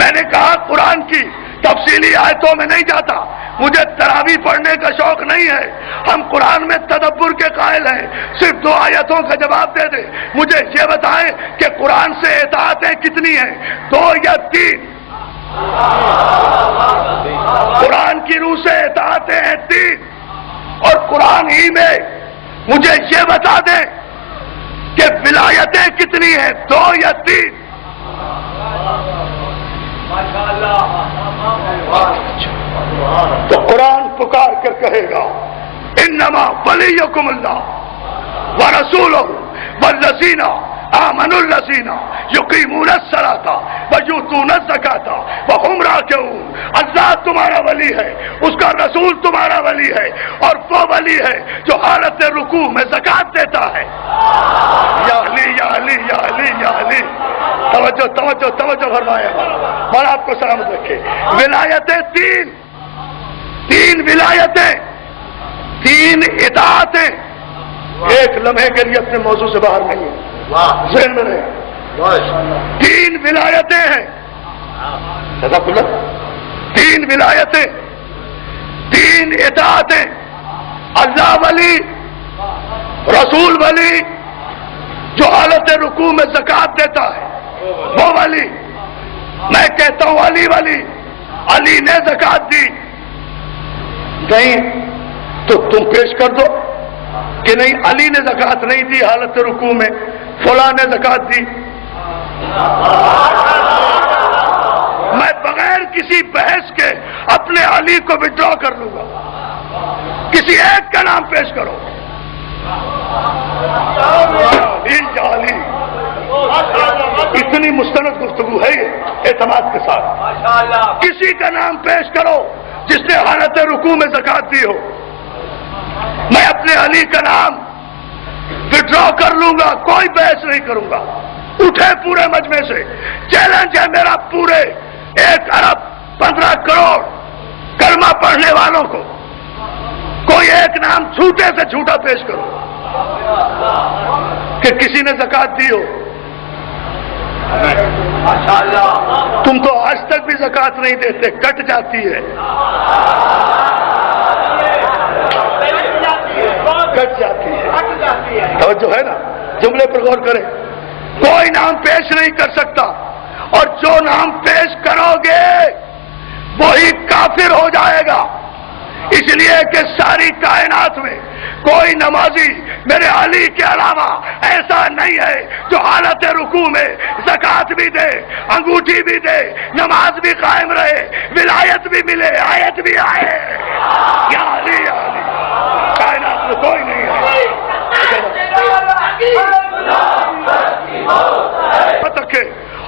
میں نے کہا قرآن کی تفصیلی آیتوں میں نہیں جاتا، مجھے تراویح پڑھنے کا شوق نہیں ہے، ہم قرآن میں تدبر کے قائل ہیں، صرف 2 آیتوں کا جواب دے دیں، مجھے یہ بتائیں کہ قرآن سے اطاعتیں کتنی ہیں، 2 یا 3؟ قرآن کی روح سے اطاعتیں ہیں 3، اور قرآن ہی میں مجھے یہ بتا دیں کہ ولایتیں کتنی ہیں، 2 یا 3؟ تو قرآن پکار کر کہے گا انما ولیکم اللہ ورسولہ والذین آمنوا الذین یقیمون الصلاۃ ویؤتون الزکاۃ وہم راکعون۔ اللہ تمہارا ولی ہے، اس کا رسول تمہارا ولی ہے، اور وہ ولی ہے جو حالت رکوع میں زکات دیتا ہے۔ یا علی یا علی یا علی یا علی، توجہ توجہ توجہ فرمائے، مولا آپ کو سلامت رکھے۔ ولایتیں 3 ولایتیں، 3 اطاعتیں، ایک لمحے کے لیے اپنے موضوع سے باہر نہیں ہے، ذہن میں رہے، 3 ولایتیں ہیں، 3 ولایتیں، 3 اطاعتیں، اللہ ولی، رسول ولی جو حالت رکوع میں زکات دیتا ہے وہ ولی۔ میں کہتا ہوں علی ولی، علی نے زکات دی، نہیں تو تم پیش کر دو کہ نہیں علی نے زکات نہیں دی حالت رکوع میں، فلاں نے زکات دی۔ میں بغیر کسی بحث کے اپنے علی کو وڈرا کر لوں گا، کسی ایک کا نام پیش کرو۔ علی، اتنی مستند گفتگو ہے یہ اعتماد کے ساتھ، کسی کا نام پیش کرو جس نے حالت رکوع میں زکات دی ہو، میں اپنے علی کا نام وڈرا کر لوں گا، کوئی بحث نہیں کروں گا۔ اٹھے پورے مجمع سے، چیلنج ہے میرا پورے 1 ارب 15 کروڑ کلمہ پڑھنے والوں کو، کوئی ایک نام چھوٹے سے چھوٹا پیش کرو کہ کسی نے زکات دی ہو۔ تم تو آج تک بھی زکات نہیں دیتے، کٹ جاتی ہے، کٹ جاتی ہے، توجہ ہے نا، جملے پر غور کریں۔ کوئی نام پیش نہیں کر سکتا، اور جو نام پیش کرو گے وہی کافر ہو جائے گا، اس لیے کہ ساری کائنات میں کوئی نمازی میرے علی کے علاوہ ایسا نہیں ہے جو حالت رکوع میں زکات بھی دے، انگوٹھی بھی دے، نماز بھی قائم رہے، ولایت بھی ملے، آیت بھی آئے۔ یا علی یا علی، کائنات میں کوئی نہیں ہے۔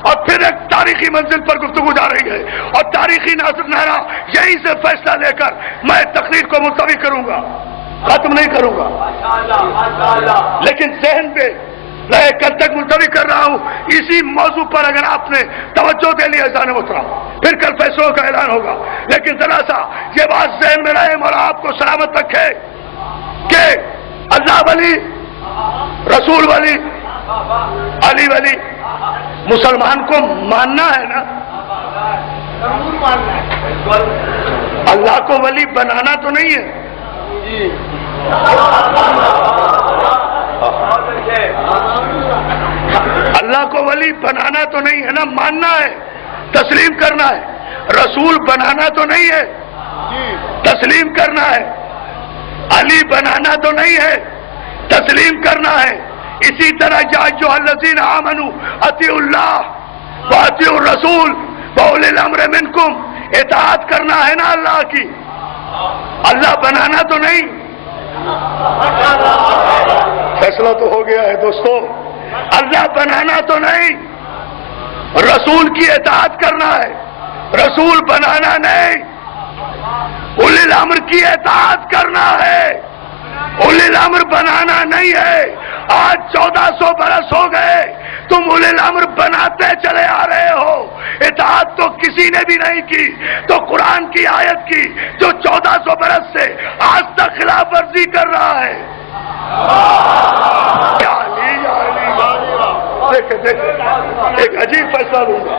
اور پھر ایک تاریخی منزل پر گفتگو جا رہی ہے، اور تاریخی نہرا یہیں سے فیصلہ لے کر میں تقریر کو ملتوی کروں گا، ختم نہیں کروں گا، لیکن ذہن پہ رہے کل تک ملتوی کر رہا ہوں اسی موضوع پر۔ اگر آپ نے توجہ دے لیا اذان محترم، پھر کل فیصلوں کا اعلان ہوگا، لیکن ذرا سا یہ بات ذہن میں رہے، مولا آپ کو سلامت رکھے کہ اللہ ولی، رسول ولی، علی ولی، مسلمان کو ماننا ہے نا، اللہ کو ولی بنانا تو نہیں ہے۔ اللہ کو ولی بنانا تو نہیں ہے نا، ماننا ہے، تسلیم کرنا ہے۔ رسول بنانا تو نہیں ہے، تسلیم کرنا ہے۔ علی بنانا تو نہیں ہے، تسلیم کرنا ہے۔ اسی طرح یا ایھا الذین آمنوا اطیعوا اللہ واطیعوا الرسول واولی الامر منکم، اطاعت کرنا ہے نا اللہ کی، اللہ بنانا تو نہیں۔ فیصلہ تو ہو گیا ہے دوستو، اللہ بنانا تو نہیں، رسول کی اطاعت کرنا ہے، رسول بنانا نہیں، اولی الامر کی اطاعت کرنا ہے، اولی الامر بنانا نہیں ہے۔ آج 1400 برس ہو گئے تم اولی الامر بناتے چلے آ رہے ہو، اطاعت تو کسی نے بھی نہیں کی، تو قرآن کی آیت کی جو 1400 برس سے آج تک خلاف ورزی کر رہا ہے۔ یا علی یا علی، دیکھیں ایک عجیب فیصلہ لوں گا،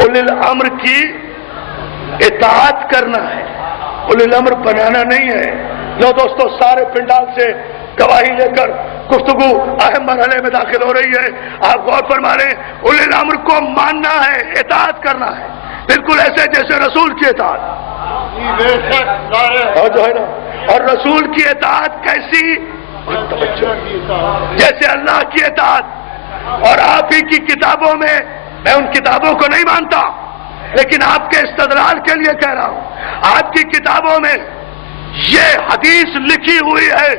اولی الامر کی اطاعت کرنا ہے، اولی الامر بنانا نہیں ہے۔ لو دوستو، سارے پنڈال سے گواہی لے کر گفتگو اہم مرحلے میں داخل ہو رہی ہے۔ آپ غور فرما لیں، اولی الامر کو ماننا ہے، اطاعت کرنا ہے، بالکل ایسے جیسے رسول کی اطاعت اور جو ہے نا، اور رسول کی اطاعت کیسی؟ جیسے اللہ کی اطاعت۔ اور آپ ہی کی کتابوں میں، میں ان کتابوں کو نہیں مانتا لیکن آپ کے استدلال کے لیے کہہ رہا ہوں، آپ کی کتابوں میں یہ حدیث لکھی ہوئی ہے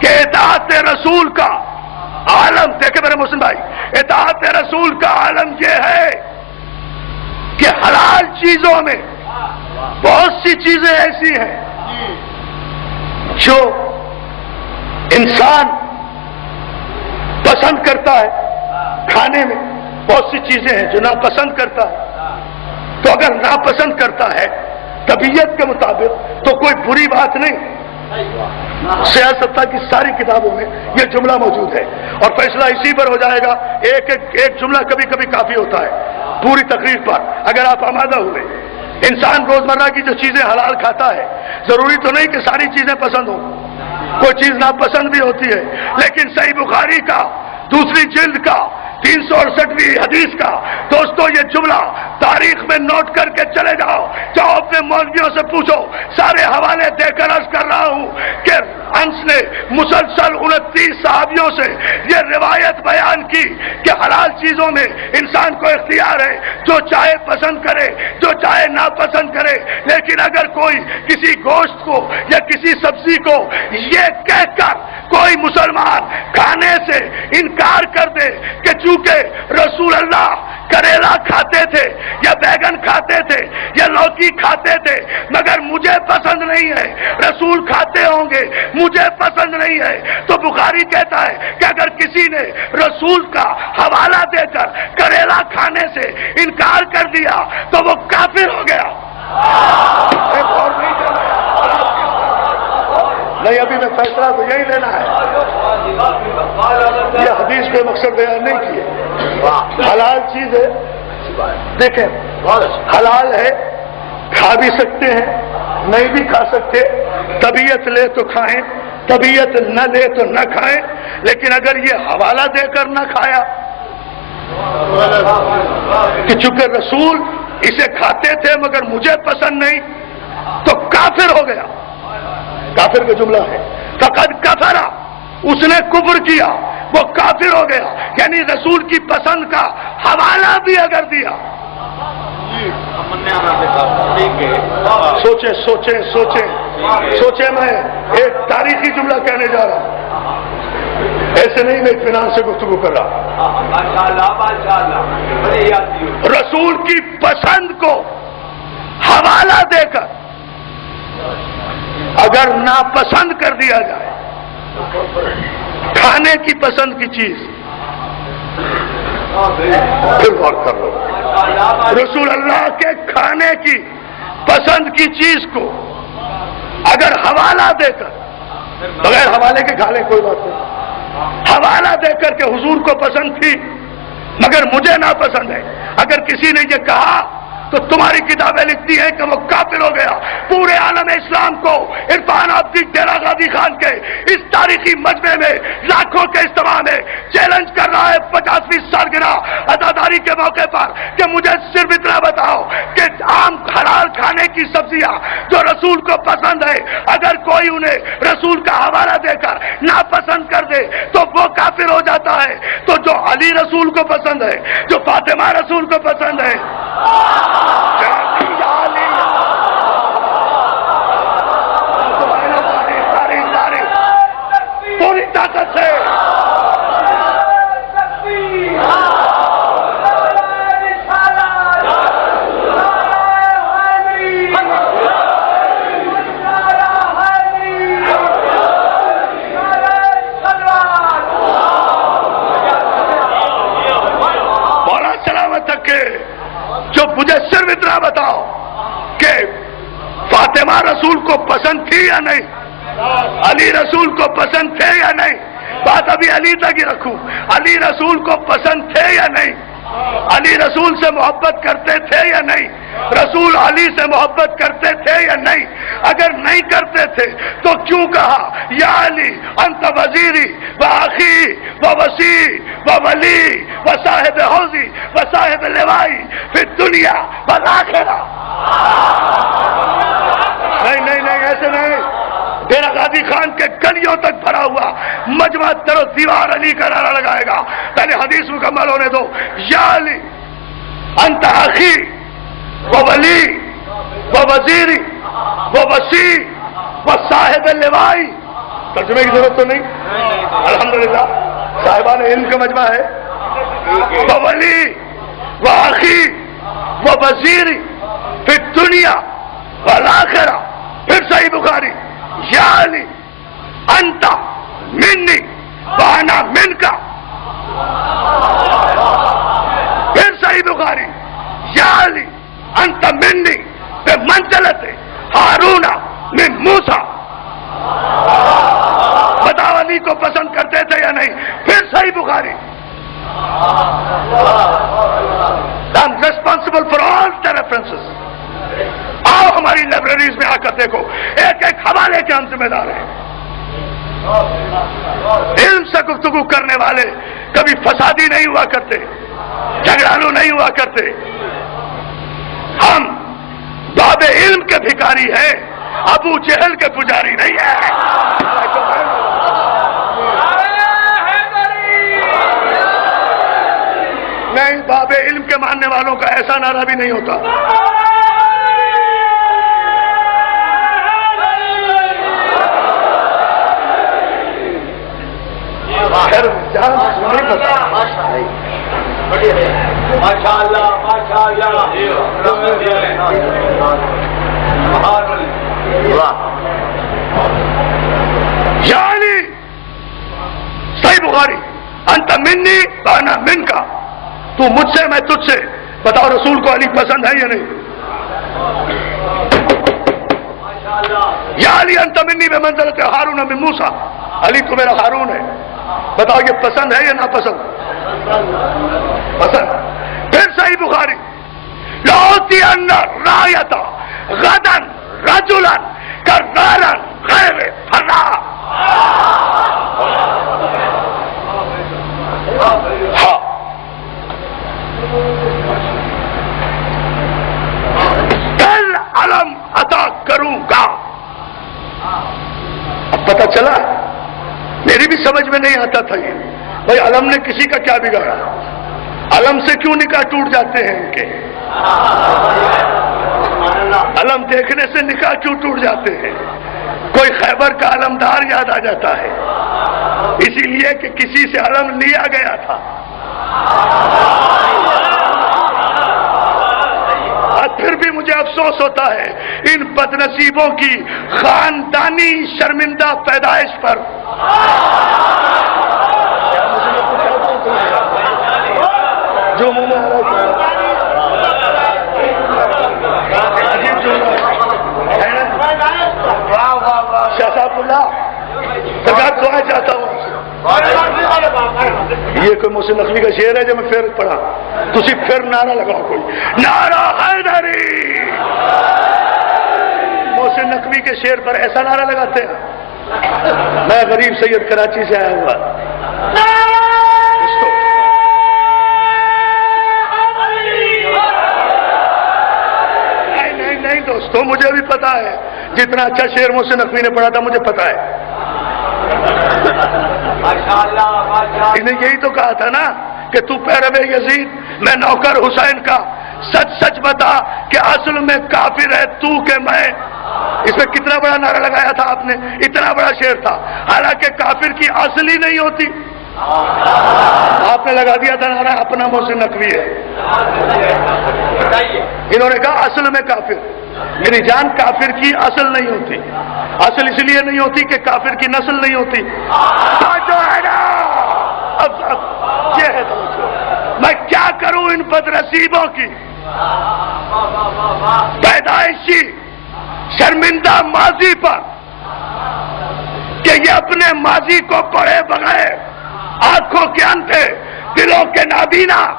کہ اطاعت رسول کا عالم، دیکھیں میرے مسلم بھائی، اطاعت رسول کا عالم یہ ہے کہ حلال چیزوں میں بہت سی چیزیں ایسی ہیں جو انسان پسند کرتا ہے کھانے میں، بہت سی چیزیں ہیں جو ناپسند کرتا ہے۔ تو اگر ناپسند کرتا ہے طبیعت کے مطابق تو کوئی بری بات نہیں۔ سیاست کی ساری کتابوں میں یہ جملہ موجود ہے اور فیصلہ اسی پر ہو جائے گا۔ ایک جملہ کبھی کبھی کافی ہوتا ہے پوری تقریر پر، اگر آپ آمادہ ہوئے۔ انسان روزمرہ کی جو چیزیں حلال کھاتا ہے، ضروری تو نہیں کہ ساری چیزیں پسند ہوں، کوئی چیز ناپسند بھی ہوتی ہے، لیکن صحیح بخاری کا دوسری جلد کا 368ویں حدیث کا دوستو یہ جملہ تاریخ میں نوٹ کر کے چلے جاؤ اپنے مولویوں سے پوچھو، سارے حوالے دے کر عرض کر رہا ہوں کہ انس نے مسلسل 29 صحابیوں سے یہ روایت بیان کی کہ حلال چیزوں میں انسان کو اختیار ہے، جو چاہے پسند کرے، جو چاہے ناپسند کرے، لیکن اگر کوئی کسی گوشت کو یا کسی سبزی کو یہ کہہ کر کوئی مسلمان کھانے سے انکار کر دے کہ چونکہ رسول اللہ کریلا کھاتے تھے یا بیگن کھاتے تھے یا لوکی کھاتے تھے مگر مجھے پسند نہیں ہے، رسول کھاتے ہوں گے مجھے پسند نہیں ہے، تو بخاری کہتا ہے کہ اگر کسی نے رسول کا حوالہ دے کر کریلا کھانے سے انکار کر دیا تو وہ کافر ہو گیا۔ نہیں، ابھی میں فیصلہ تو یہی لینا ہے، یہ حدیث پہ مقصد بیان نہیں کیے۔ حلال چیز ہے، دیکھیں حلال ہے، کھا بھی سکتے ہیں، نہیں بھی کھا سکتے، طبیعت لے تو کھائیں، طبیعت نہ لے تو نہ کھائیں، لیکن اگر یہ حوالہ دے کر نہ کھایا کہ چونکہ رسول اسے کھاتے تھے مگر مجھے پسند نہیں تو کافر ہو گیا۔ کافر کا جملہ ہے، فقد کفر، اس نے کفر کیا، وہ کافر ہو گیا، یعنی رسول کی پسند کا حوالہ بھی اگر دیا۔ سوچیں سوچیں سوچیں سوچیں، میں ایک تاریخی جملہ کہنے جا رہا ہوں، ایسے نہیں میں اطمینان سے گفتگو کر رہا۔ رسول کی پسند کو حوالہ دے کر اگر ناپسند کر دیا جائے، کھانے کی پسند کی چیز، پھر غور کر لو، رسول اللہ کے کھانے کی پسند کی چیز کو اگر حوالہ دے کر، بغیر حوالے کے کھا لیں کوئی بات نہیں، حوالہ دے کر کے حضور کو پسند تھی مگر مجھے ناپسند ہے، اگر کسی نے یہ کہا تو تمہاری کتابیں لکھتی ہیں کہ وہ کافر ہو گیا۔ پورے عالم اسلام کو عرفان آبادی ڈیرہ غازی خان کے اس تاریخی مجمع میں لاکھوں کے اجتماع میں چیلنج کر رہا ہے 50ویں سالگرہ عزاداری کے موقع پر کہ مجھے صرف اتنا بتاؤ کہ عام حلال کھانے کی سبزیاں جو رسول کو پسند ہے اگر کوئی انہیں رسول کا حوالہ دے کر ناپسند کر دے تو وہ کافر ہو جاتا ہے۔ تو جو علی رسول کو پسند ہے، جو فاطمہ رسول کو پسند ہے، پوری طاقت سے مولا سلامت تک کے جو مجھے صرف اتنا بتاؤ کہ فاطمہ رسول کو پسند تھی یا نہیں، علی رسول کو پسند تھے یا نہیں، بات ابھی علی تک ہی رکھوں، علی رسول کو پسند تھے یا نہیں، علی رسول سے محبت کرتے تھے یا نہیں؟ رسول علی سے محبت کرتے تھے یا نہیں؟ اگر نہیں کرتے تھے تو کیوں کہا یا علی انت وزیری و اخی و وصی و ولی و صاحب حوضی و صاحب لوائی فی الدنیا والآخرہ؟ نہیں نہیں نہیں، ایسے نہیں۔ ڈیرہ غازی خان کے گلیوں تک بھرا ہوا مجمع تر و دیوار علی کا نعرہ لگائے گا۔ پہلے حدیث مکمل ہونے دو۔ یا علی انت اخی و ولی و وزیری و وصی و صاحب لوائی۔ ترجمے کی ضرورت تو نہیں؟ الحمدللہ صاحبان علم کا مجمع ہے۔ و ولی و اخی و وزیری فی الدنیا والآخرہ۔ پھر صحیح بخاری یا علی انت منی وانا منکا۔ پھر صحیح بخاری یا علی انت منی بمنزلت ہارون من موسیٰ۔ بتاؤ علی کو پسند کرتے تھے یا نہیں؟ پھر صحیح بخاری I'm responsible for all the references۔ آؤ ہماری لائبریریز میں آ کر دیکھو، ایک ایک حوالے کے ہم ذمہ دار ہیں۔ علم سے گفتگو کرنے والے کبھی فسادی نہیں ہوا کرتے، جھگڑالو نہیں ہوا کرتے۔ ہم باب علم کے بھکاری ہیں، ابو جہل کے پجاری نہیں ہیں۔ نہیں، باب علم کے ماننے والوں کا ایسا نعرہ بھی نہیں ہوتا۔ یعنی صحیح بخاری انت منی وانا منکا، تو مجھ سے میں تجھ سے۔ بتاؤ رسول کو علی پسند ہے یا نہیں؟ یا علی انت منی بمنزلت ہارون من موسیٰ، علی تو میرا ہارون ہے۔ بتاؤ یہ پسند ہے یا ناپسند؟ پسند۔ پھر صحیح بخاری لأعطین الرایۃ غدا رجلا کرارا غیر فراء۔ ہاں، کل علم عطا کروں گا۔ اب پتہ چلا، میری بھی سمجھ میں نہیں آتا تھا یہ بھائی علم نے کسی کا کیا بگاڑا؟ علم سے کیوں نکاح ٹوٹ جاتے ہیں ان کے؟ علم دیکھنے سے نکاح کیوں ٹوٹ جاتے ہیں؟ کوئی خیبر کا علمدار یاد آ جاتا ہے، اسی لیے کہ کسی سے علم لیا گیا تھا۔ اور پھر بھی مجھے افسوس ہوتا ہے ان بدنصیبوں کی خاندانی شرمندہ پیدائش پر۔ جو منہ میں آ رہا شاہ صاحب اللہ سرکار دعا چاہتا ہوں۔ یہ کوئی محسن نقوی کا شعر ہے جو میں پھر پڑھا، تسی پھر نعرہ لگاؤ، کوئی نعرہ حیدری۔ محسن نقوی کے شعر پر ایسا نعرہ لگاتے ہیں؟ میں غریب سید کراچی سے آیا ہوا، نہیں دوستو، مجھے بھی پتا ہے جتنا اچھا شعر محسن نقوی نے پڑھا تھا مجھے پتا ہے۔ انہیں یہی تو کہا تھا نا کہ تو پیرو یزید میں نوکر حسین کا، سچ سچ بتا کہ اصل میں کافر ہے تو کہ میں۔ اس میں کتنا بڑا نعرہ لگایا تھا آپ نے، اتنا بڑا شعر تھا، حالانکہ کافر کی اصل ہی نہیں ہوتی۔ آپ نے لگا دیا تھا نعرہ اپنا محسن نقوی ہے۔ انہوں نے کہا اصل میں کافر، میری جان کافر کی اصل نہیں ہوتی۔ اصل اس لیے نہیں ہوتی کہ کافر کی نسل نہیں ہوتی۔ جو ہے نا اب یہ ہے میں کیا کروں ان بدنصیبوں کی پیدائشی شرمندہ ماضی پر کہ یہ اپنے ماضی کو پڑھے بغیر، آنکھوں کے اندھے، دلوں کے نابینا،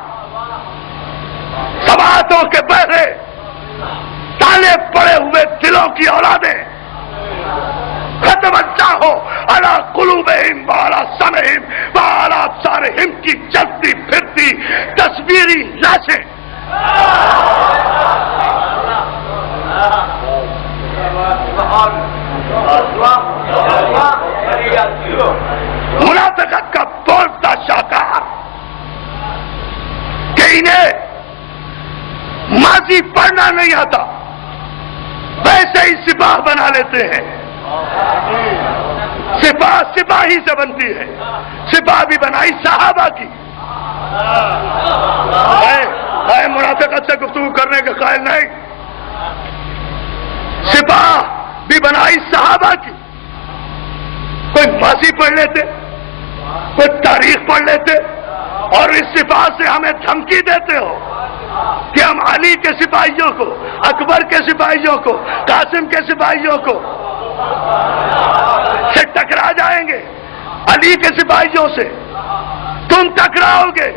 باتوں کے بہرے تالے پڑے ہوئے دلوں کی اولادیں ختم اللہ علی قلوبہم وعلی سمعہم وعلی ابصارہم کی چلتی پھرتی تصویری لاشیں منافقت کا بولتا شاہکار کہ انہیں ماضی پڑھنا نہیں آتا ویسے ہی سپاہ بنا لیتے ہیں. سپاہ سپاہی سے بنتی ہے. سپاہ بھی بنائی صحابہ کی. منافقت سے گفتگو کرنے کے قائل نہیں. سپاہ بھی بنائی صحابہ کی. کوئی ماضی پڑھ لیتے, کوئی تاریخ پڑھ لیتے اور اس سپاہ سے ہمیں دھمکی دیتے ہو کہ ہم علی کے سپاہیوں کو, اکبر کے سپاہیوں کو, قاسم کے سپاہیوں کو سے ٹکرا جائیں گے. علی کے سپاہیوں سے تم ٹکراؤ گے.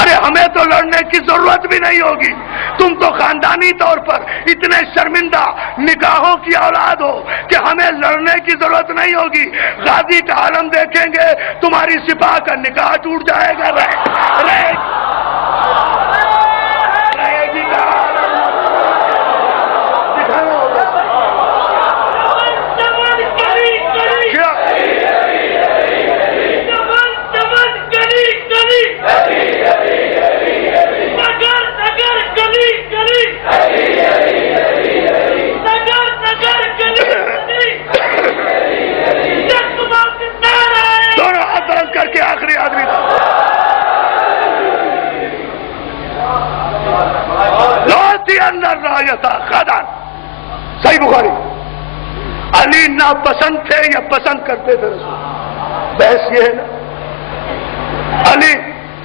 ارے ہمیں تو لڑنے کی ضرورت بھی نہیں ہوگی. تم تو خاندانی طور پر اتنے شرمندہ نگاہوں کی اولاد ہو کہ ہمیں لڑنے کی ضرورت نہیں ہوگی. غازی کا عالم دیکھیں گے تمہاری سپاہ کا نکاح ٹوٹ جائے گا. آخری آدمی تھا لوتی اندر رایتا خدان. صحیح بخاری. علی ناپسند تھے یا پسند کرتے تھے رسول؟ بحث یہ ہے نا. علی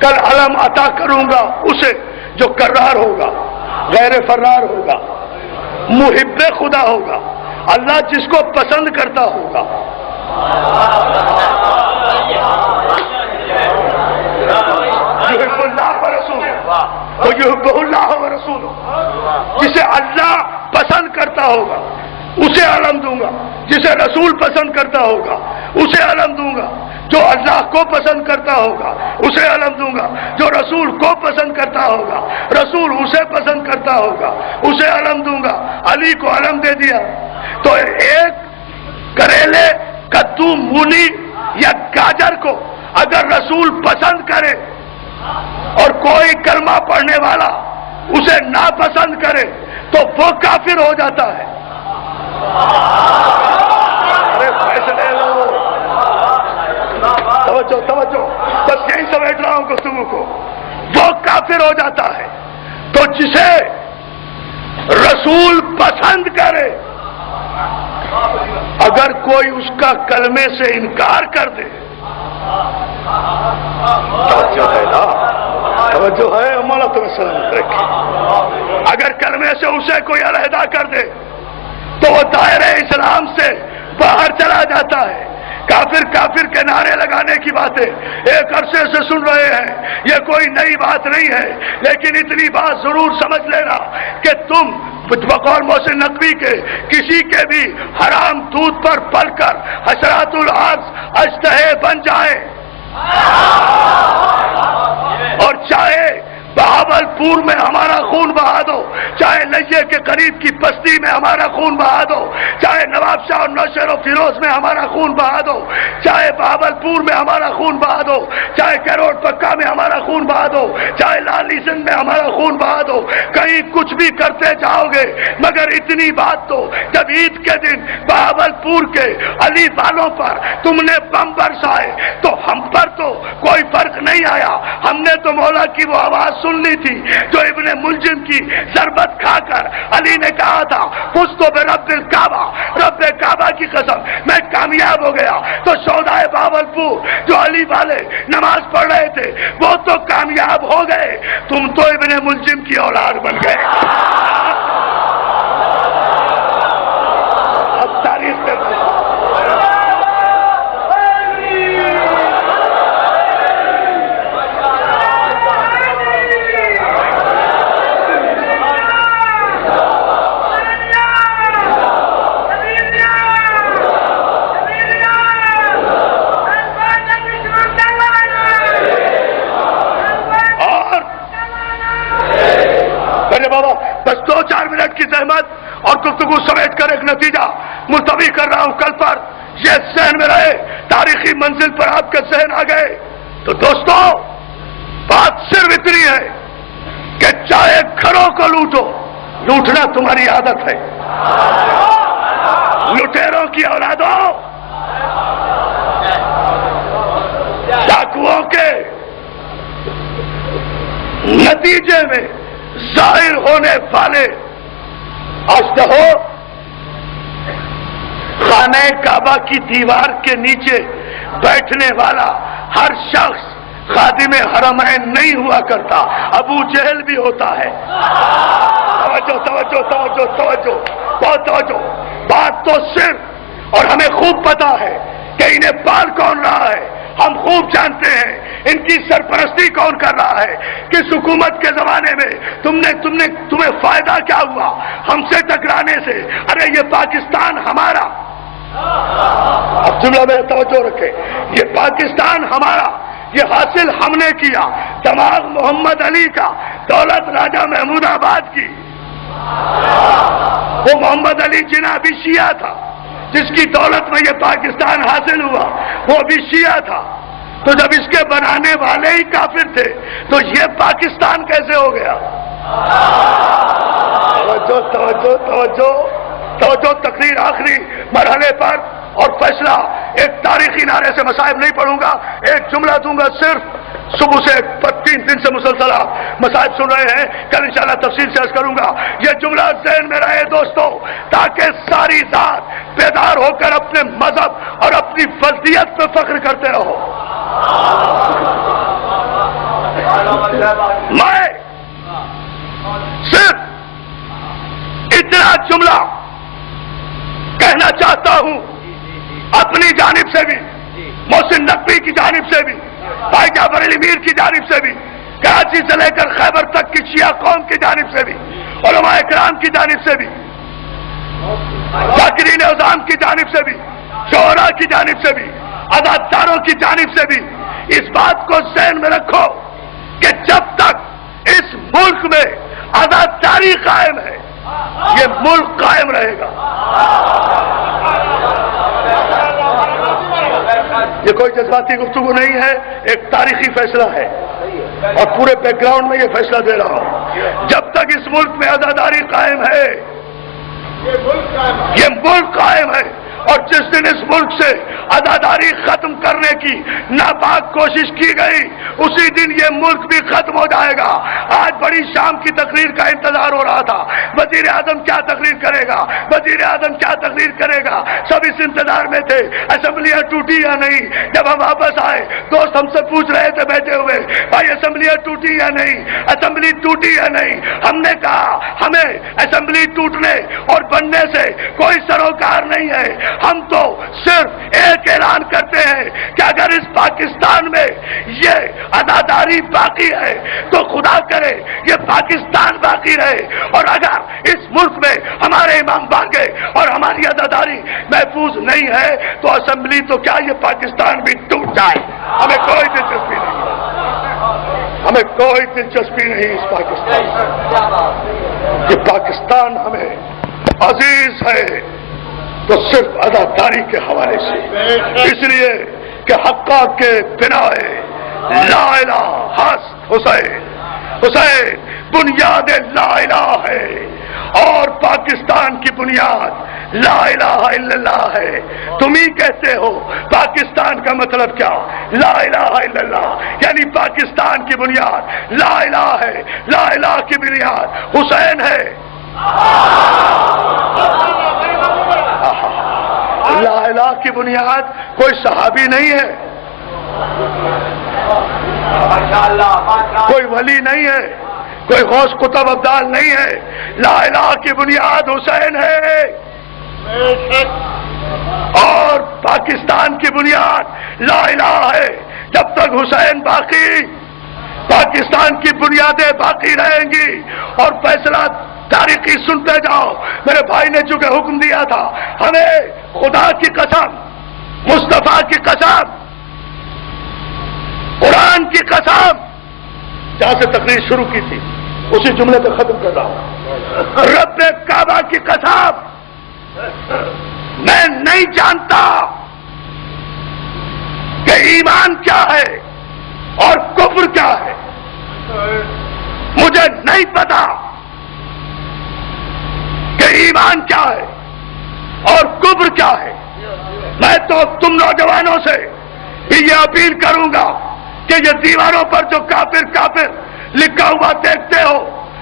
کل علم عطا کروں گا اسے جو کرار ہوگا, غیر فرار ہوگا, محب خدا ہوگا, اللہ جس کو پسند کرتا ہوگا. یحب اللہ ورسولہ یحبہ اللہ ورسولہ. جسے اللہ پسند کرتا ہوگا اسے علم دوں گا, جسے رسول پسند کرتا ہوگا اسے علم دوں گا, جو اللہ کو پسند کرتا ہوگا اسے علم دوں گا, جو رسول کو پسند کرتا ہوگا رسول اسے پسند کرتا ہوگا اسے علم دوں گا. علی کو علم دے دیا تو ایک کریلے, کدو, مولی یا گاجر کو اگر رسول پسند کرے اور کوئی کلمہ پڑھنے والا اسے ناپسند کرے تو وہ کافر ہو جاتا ہے. ارے فیصلے لو. توجہ توجہ, بس یہیں سمیٹ رہا ہوں گفتگو کو. وہ کافر ہو جاتا ہے. تو جسے رسول پسند کرے اگر کوئی اس کا کلمے سے انکار کر دے, توجہ ہے نا, توجہ ہے مولا تمہیں سلامت رکھے. اگر کلمے سے اسے کوئی علیحدہ کر دے تو وہ دائرہ اسلام سے باہر چلا جاتا ہے. کافر کافر کے نعرے لگانے کی باتیں ایک عرصے سے سن رہے ہیں, یہ کوئی نئی بات نہیں ہے, لیکن اتنی بات ضرور سمجھ لینا کہ تم بقول محسن نقوی کے کسی کے بھی حرام دودھ پر پل کر حشرات الارض اشتہے بن جائے, اور چاہے بہاولپور میں ہمارا خون بہا دو, چاہے لئیے کے قریب کی بستی میں ہمارا خون بہا دو, چاہے نواب شاہ اور نوشہر و فیروز میں ہمارا خون بہا دو, چاہے بہاولپور میں ہمارا خون بہا دو, چاہے کروڑ پکا میں ہمارا خون بہا دو, چاہے لالی سنگھ میں ہمارا خون بہا دو, کہیں کچھ بھی کرتے جاؤ گے, مگر اتنی بات تو جب عید کے دن بہاولپور کے علی والوں پر تم نے بم برسائے تو ہم پر تو کوئی فرق نہیں آیا. ہم نے تو مولا کی وہ آواز سن لی تھی جو ابن ملجم کی ضربت کھا کر علی نے کہا تھا کچھ تو برب الکعبہ, رب کعبہ کی قسم میں کامیاب ہو گیا. تو شہدائے بہاولپور جو علی والے نماز پڑھ رہے تھے وہ تو کامیاب ہو گئے, تم تو ابن ملجم کی اولاد بن گئے. اب تاریخ میں بس 2-4 منٹ کی زحمت اور گفتگو سمیٹ کر ایک نتیجہ ملتوی کر رہا ہوں کل پر، یہ ذہن میں رہے، تاریخی منزل پر آپ کے ذہن آ گئے تو دوستو بات صرف اتنی ہے کہ چاہے گھروں کو لوٹو، لوٹنا تمہاری عادت ہے، لٹیروں کی اولادوں، ڈاکوؤں کے نتیجے میں ظاہر ہونے والے اشتہو خانہ کعبہ کی دیوار کے نیچے بیٹھنے والا ہر شخص خادم حرمین نہیں ہوا کرتا، ابو جہل بھی ہوتا ہے۔ توجہ توجہ توجہ توجہ بہت توجہ، بات تو صرف، اور ہمیں خوب پتا ہے کہ انہیں پال کون رہا ہے، ہم خوب جانتے ہیں ان کی سرپرستی کون کر رہا ہے، کس حکومت کے زمانے میں تمہیں فائدہ کیا ہوا ہم سے ٹکرانے سے؟ ارے یہ پاکستان ہمارا، اب جملہ میں توجہ رکھے، یہ پاکستان ہمارا، یہ حاصل ہم نے کیا، دماغ محمد علی کا، دولت راجہ محمود آباد کی، وہ محمد علی جناح بھی شیعہ تھا، جس کی دولت میں یہ پاکستان حاصل ہوا وہ بھی شیعہ تھا، تو جب اس کے بنانے والے ہی کافر تھے تو یہ پاکستان کیسے ہو گیا؟ توجہ توجہ توجہ توجہ، تقریر آخری مرحلے پر اور فیصلہ ایک تاریخی نعرے سے مسائب نہیں پڑھوں گا، ایک جملہ دوں گا صرف، صبح سے 3 دن سے مسلسل آپ مسائب سن رہے ہیں، کل انشاءاللہ تفصیل سے عرض کروں گا، یہ جملہ ذہن میں رہے دوستو، تاکہ ساری ذات بیدار ہو کر اپنے مذہب اور اپنی فضیلت پہ فخر کرتے رہو۔ میں صرف اتنا جملہ کہنا چاہتا ہوں اپنی جانب سے بھی، محسن نقوی کی جانب سے بھی، بھائی جعفر علی میر کی جانب سے بھی، کراچی سے لے کر خیبر تک کی شیعہ قوم کی جانب سے بھی، علماء اکرام کی جانب سے بھی، ذاکرین اعظام کی جانب سے بھی، شعراء کی جانب سے بھی، اداکاروں کی جانب سے بھی، اس بات کو ذہن میں رکھو کہ جب تک اس ملک میں اداکاری قائم ہے یہ ملک قائم رہے گا۔ یہ کوئی جذباتی گفتگو نہیں ہے، ایک تاریخی فیصلہ ہے اور پورے بیک گراؤنڈ میں یہ فیصلہ دے رہا ہوں، جب تک اس ملک میں عزاداری قائم ہے یہ ملک قائم ہے، اور جس دن اس ملک سے عزاداری ختم کرنے کی ناپاک کوشش کی گئی اسی دن یہ ملک بھی ختم ہو جائے گا۔ آج بڑی شام کی تقریر کا انتظار ہو رہا تھا، وزیر اعظم کیا تقریر کرے گا، وزیر اعظم کیا تقریر کرے گا، سب اس انتظار میں تھے اسمبلیاں ٹوٹی یا نہیں۔ جب ہم واپس آئے دوست ہم سے پوچھ رہے تھے بیٹھے ہوئے، بھائی اسمبلیاں ٹوٹی یا نہیں، اسمبلی ٹوٹی یا نہیں؟ ہم نے کہا ہمیں اسمبلی ٹوٹنے اور بننے سے کوئی سروکار نہیں ہے، ہم تو صرف ایک اعلان کرتے ہیں کہ اگر اس پاکستان میں یہ عزاداری باقی ہے تو خدا کرے یہ پاکستان باقی رہے، اور اگر اس ملک میں ہمارے امام باقی اور ہماری عزاداری محفوظ نہیں ہے تو اسمبلی تو کیا یہ پاکستان بھی ٹوٹ جائے، ہمیں کوئی دلچسپی نہیں، ہمیں کوئی دلچسپی نہیں اس پاکستان سے۔ یہ پاکستان ہمیں عزیز ہے تو صرف عزاداری کے حوالے سے، اس لیے کہ حقہ کے بنائے لا الہ ہست حسین، حسین بنیاد لا الہ ہے اور پاکستان کی بنیاد لا الہ الا اللہ ہے۔ تم ہی کہتے ہو پاکستان کا مطلب کیا؟ لا الہ الا اللہ، یعنی پاکستان کی بنیاد لا الہ ہے، لا الہ کی بنیاد حسین ہے۔ لا الہ کی بنیاد کوئی صحابی نہیں ہے، کوئی ولی نہیں ہے، کوئی غوث قطب ابدال نہیں ہے، لا الہ کی بنیاد حسین ہے، اور پاکستان کی بنیاد لا الہ ہے۔ جب تک حسین باقی پاکستان کی بنیادیں باقی رہیں گی، اور فیصلہ تاریخی سنتے جاؤ، میرے بھائی نے چونکہ حکم دیا تھا ہمیں خدا کی قسم، مصطفیٰ کی قسم، قرآن کی قسم، جہاں سے تقریر شروع کی تھی اسی جملے پہ ختم کر رہا ہوں. رب کعبہ کی قسم میں نہیں جانتا کہ ایمان کیا ہے اور کفر کیا ہے. مجھے نہیں پتا کہ ایمان کیا ہے اور کفر کیا ہے. میں تو تم نوجوانوں سے یہ اپیل کروں گا کہ یہ دیواروں پر جو کافر کافر لکھا ہوا دیکھتے ہو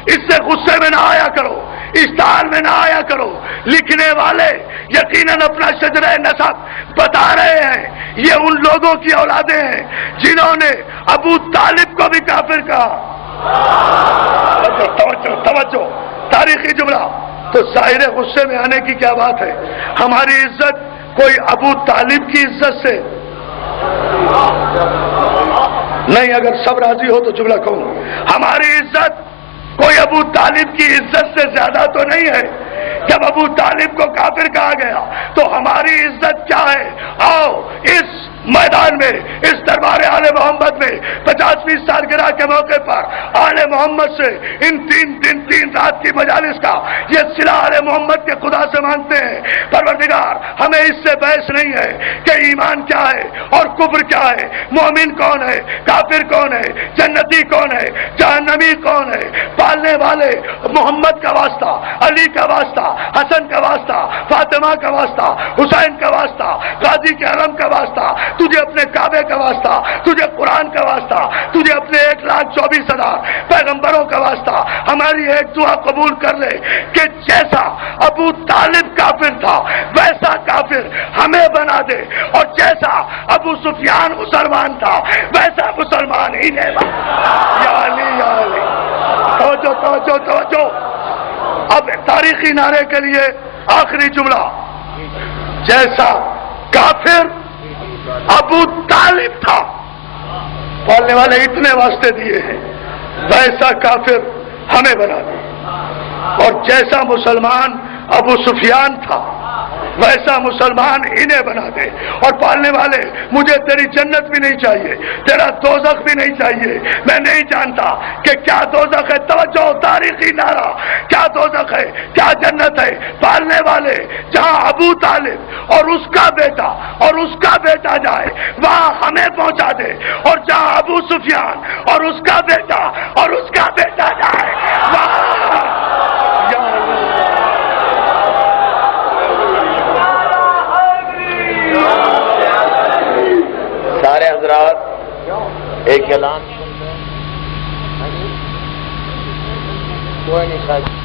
اس سے غصے میں نہ آیا کرو، اشتعال میں نہ آیا کرو. لکھنے والے یقیناً اپنا شجرہ نسب بتا رہے ہیں. یہ ان لوگوں کی اولادیں ہیں جنہوں نے ابو طالب کو بھی کافر کہا. توجہ توجہ، تاریخی جملہ. تو ظاہر غصے میں آنے کی کیا بات ہے؟ ہماری عزت کوئی ابو طالب کی عزت سے نہیں. اگر سب راضی ہو تو جملہ کہوں. ہماری عزت کوئی ابو طالب کی عزت سے زیادہ تو نہیں ہے. جب ابو طالب کو کافر کہا گیا تو ہماری عزت کیا ہے؟ آؤ اس میدان میں، اس دربار آل محمد میں 50ویں سالگرہ کے موقع پر آل محمد سے ان تین رات کی مجالس کا یہ صلہ آل محمد کے خدا سے مانگتے ہیں. پروردگار ہمیں اس سے بحث نہیں ہے کہ ایمان کیا ہے اور کفر کیا ہے، مومن کون ہے، کافر کون ہے، جنتی کون ہے، جہنمی کون ہے. پالنے والے محمد کا واسطہ، علی کا واسطہ، حسن کا واسطہ، فاطمہ کا واسطہ، حسین کا واسطہ، غازی کے علم کا واسطہ، تجھے اپنے کعبے کا واسطہ، تجھے قرآن کا واسطہ، تجھے اپنے 1,24,000 پیغمبروں کا واسطہ. ہماری ایک دعا قبول کر لے کہ جیسا ابو طالب کافر تھا ویسا کافر ہمیں بنا دے، اور جیسا ابو سفیان مسلمان تھا ویسا مسلمان ہی نہیں بنا. یا علی یا علی. توجہ توجہ توجہ. اب تاریخی نعرے کے لیے آخری جملہ. جیسا کافر ابو طالب تھا، پالنے والے اتنے واسطے دیے ہیں، ویسا کافر ہمیں بنا دے. اور جیسا مسلمان ابو سفیان تھا ویسا مسلمان انہیں بنا دے. اور پالنے والے مجھے تیری جنت بھی نہیں چاہیے، تیرا دوزخ بھی نہیں چاہیے. میں نہیں جانتا کہ کیا دوزخ ہے. توجہ، تاریخی نعرہ. کیا دوزخ ہے، کیا جنت ہے؟ پالنے والے جہاں ابو طالب اور اس کا بیٹا اور اس کا بیٹا جائے وہاں ہمیں پہنچا دے، اور جہاں ابو سفیان اور اس کا بیٹا اور اس کا بیٹا جائے وہاں. سارے حضرات ایک اعلان سنتے ہیں. کوئی نہیں.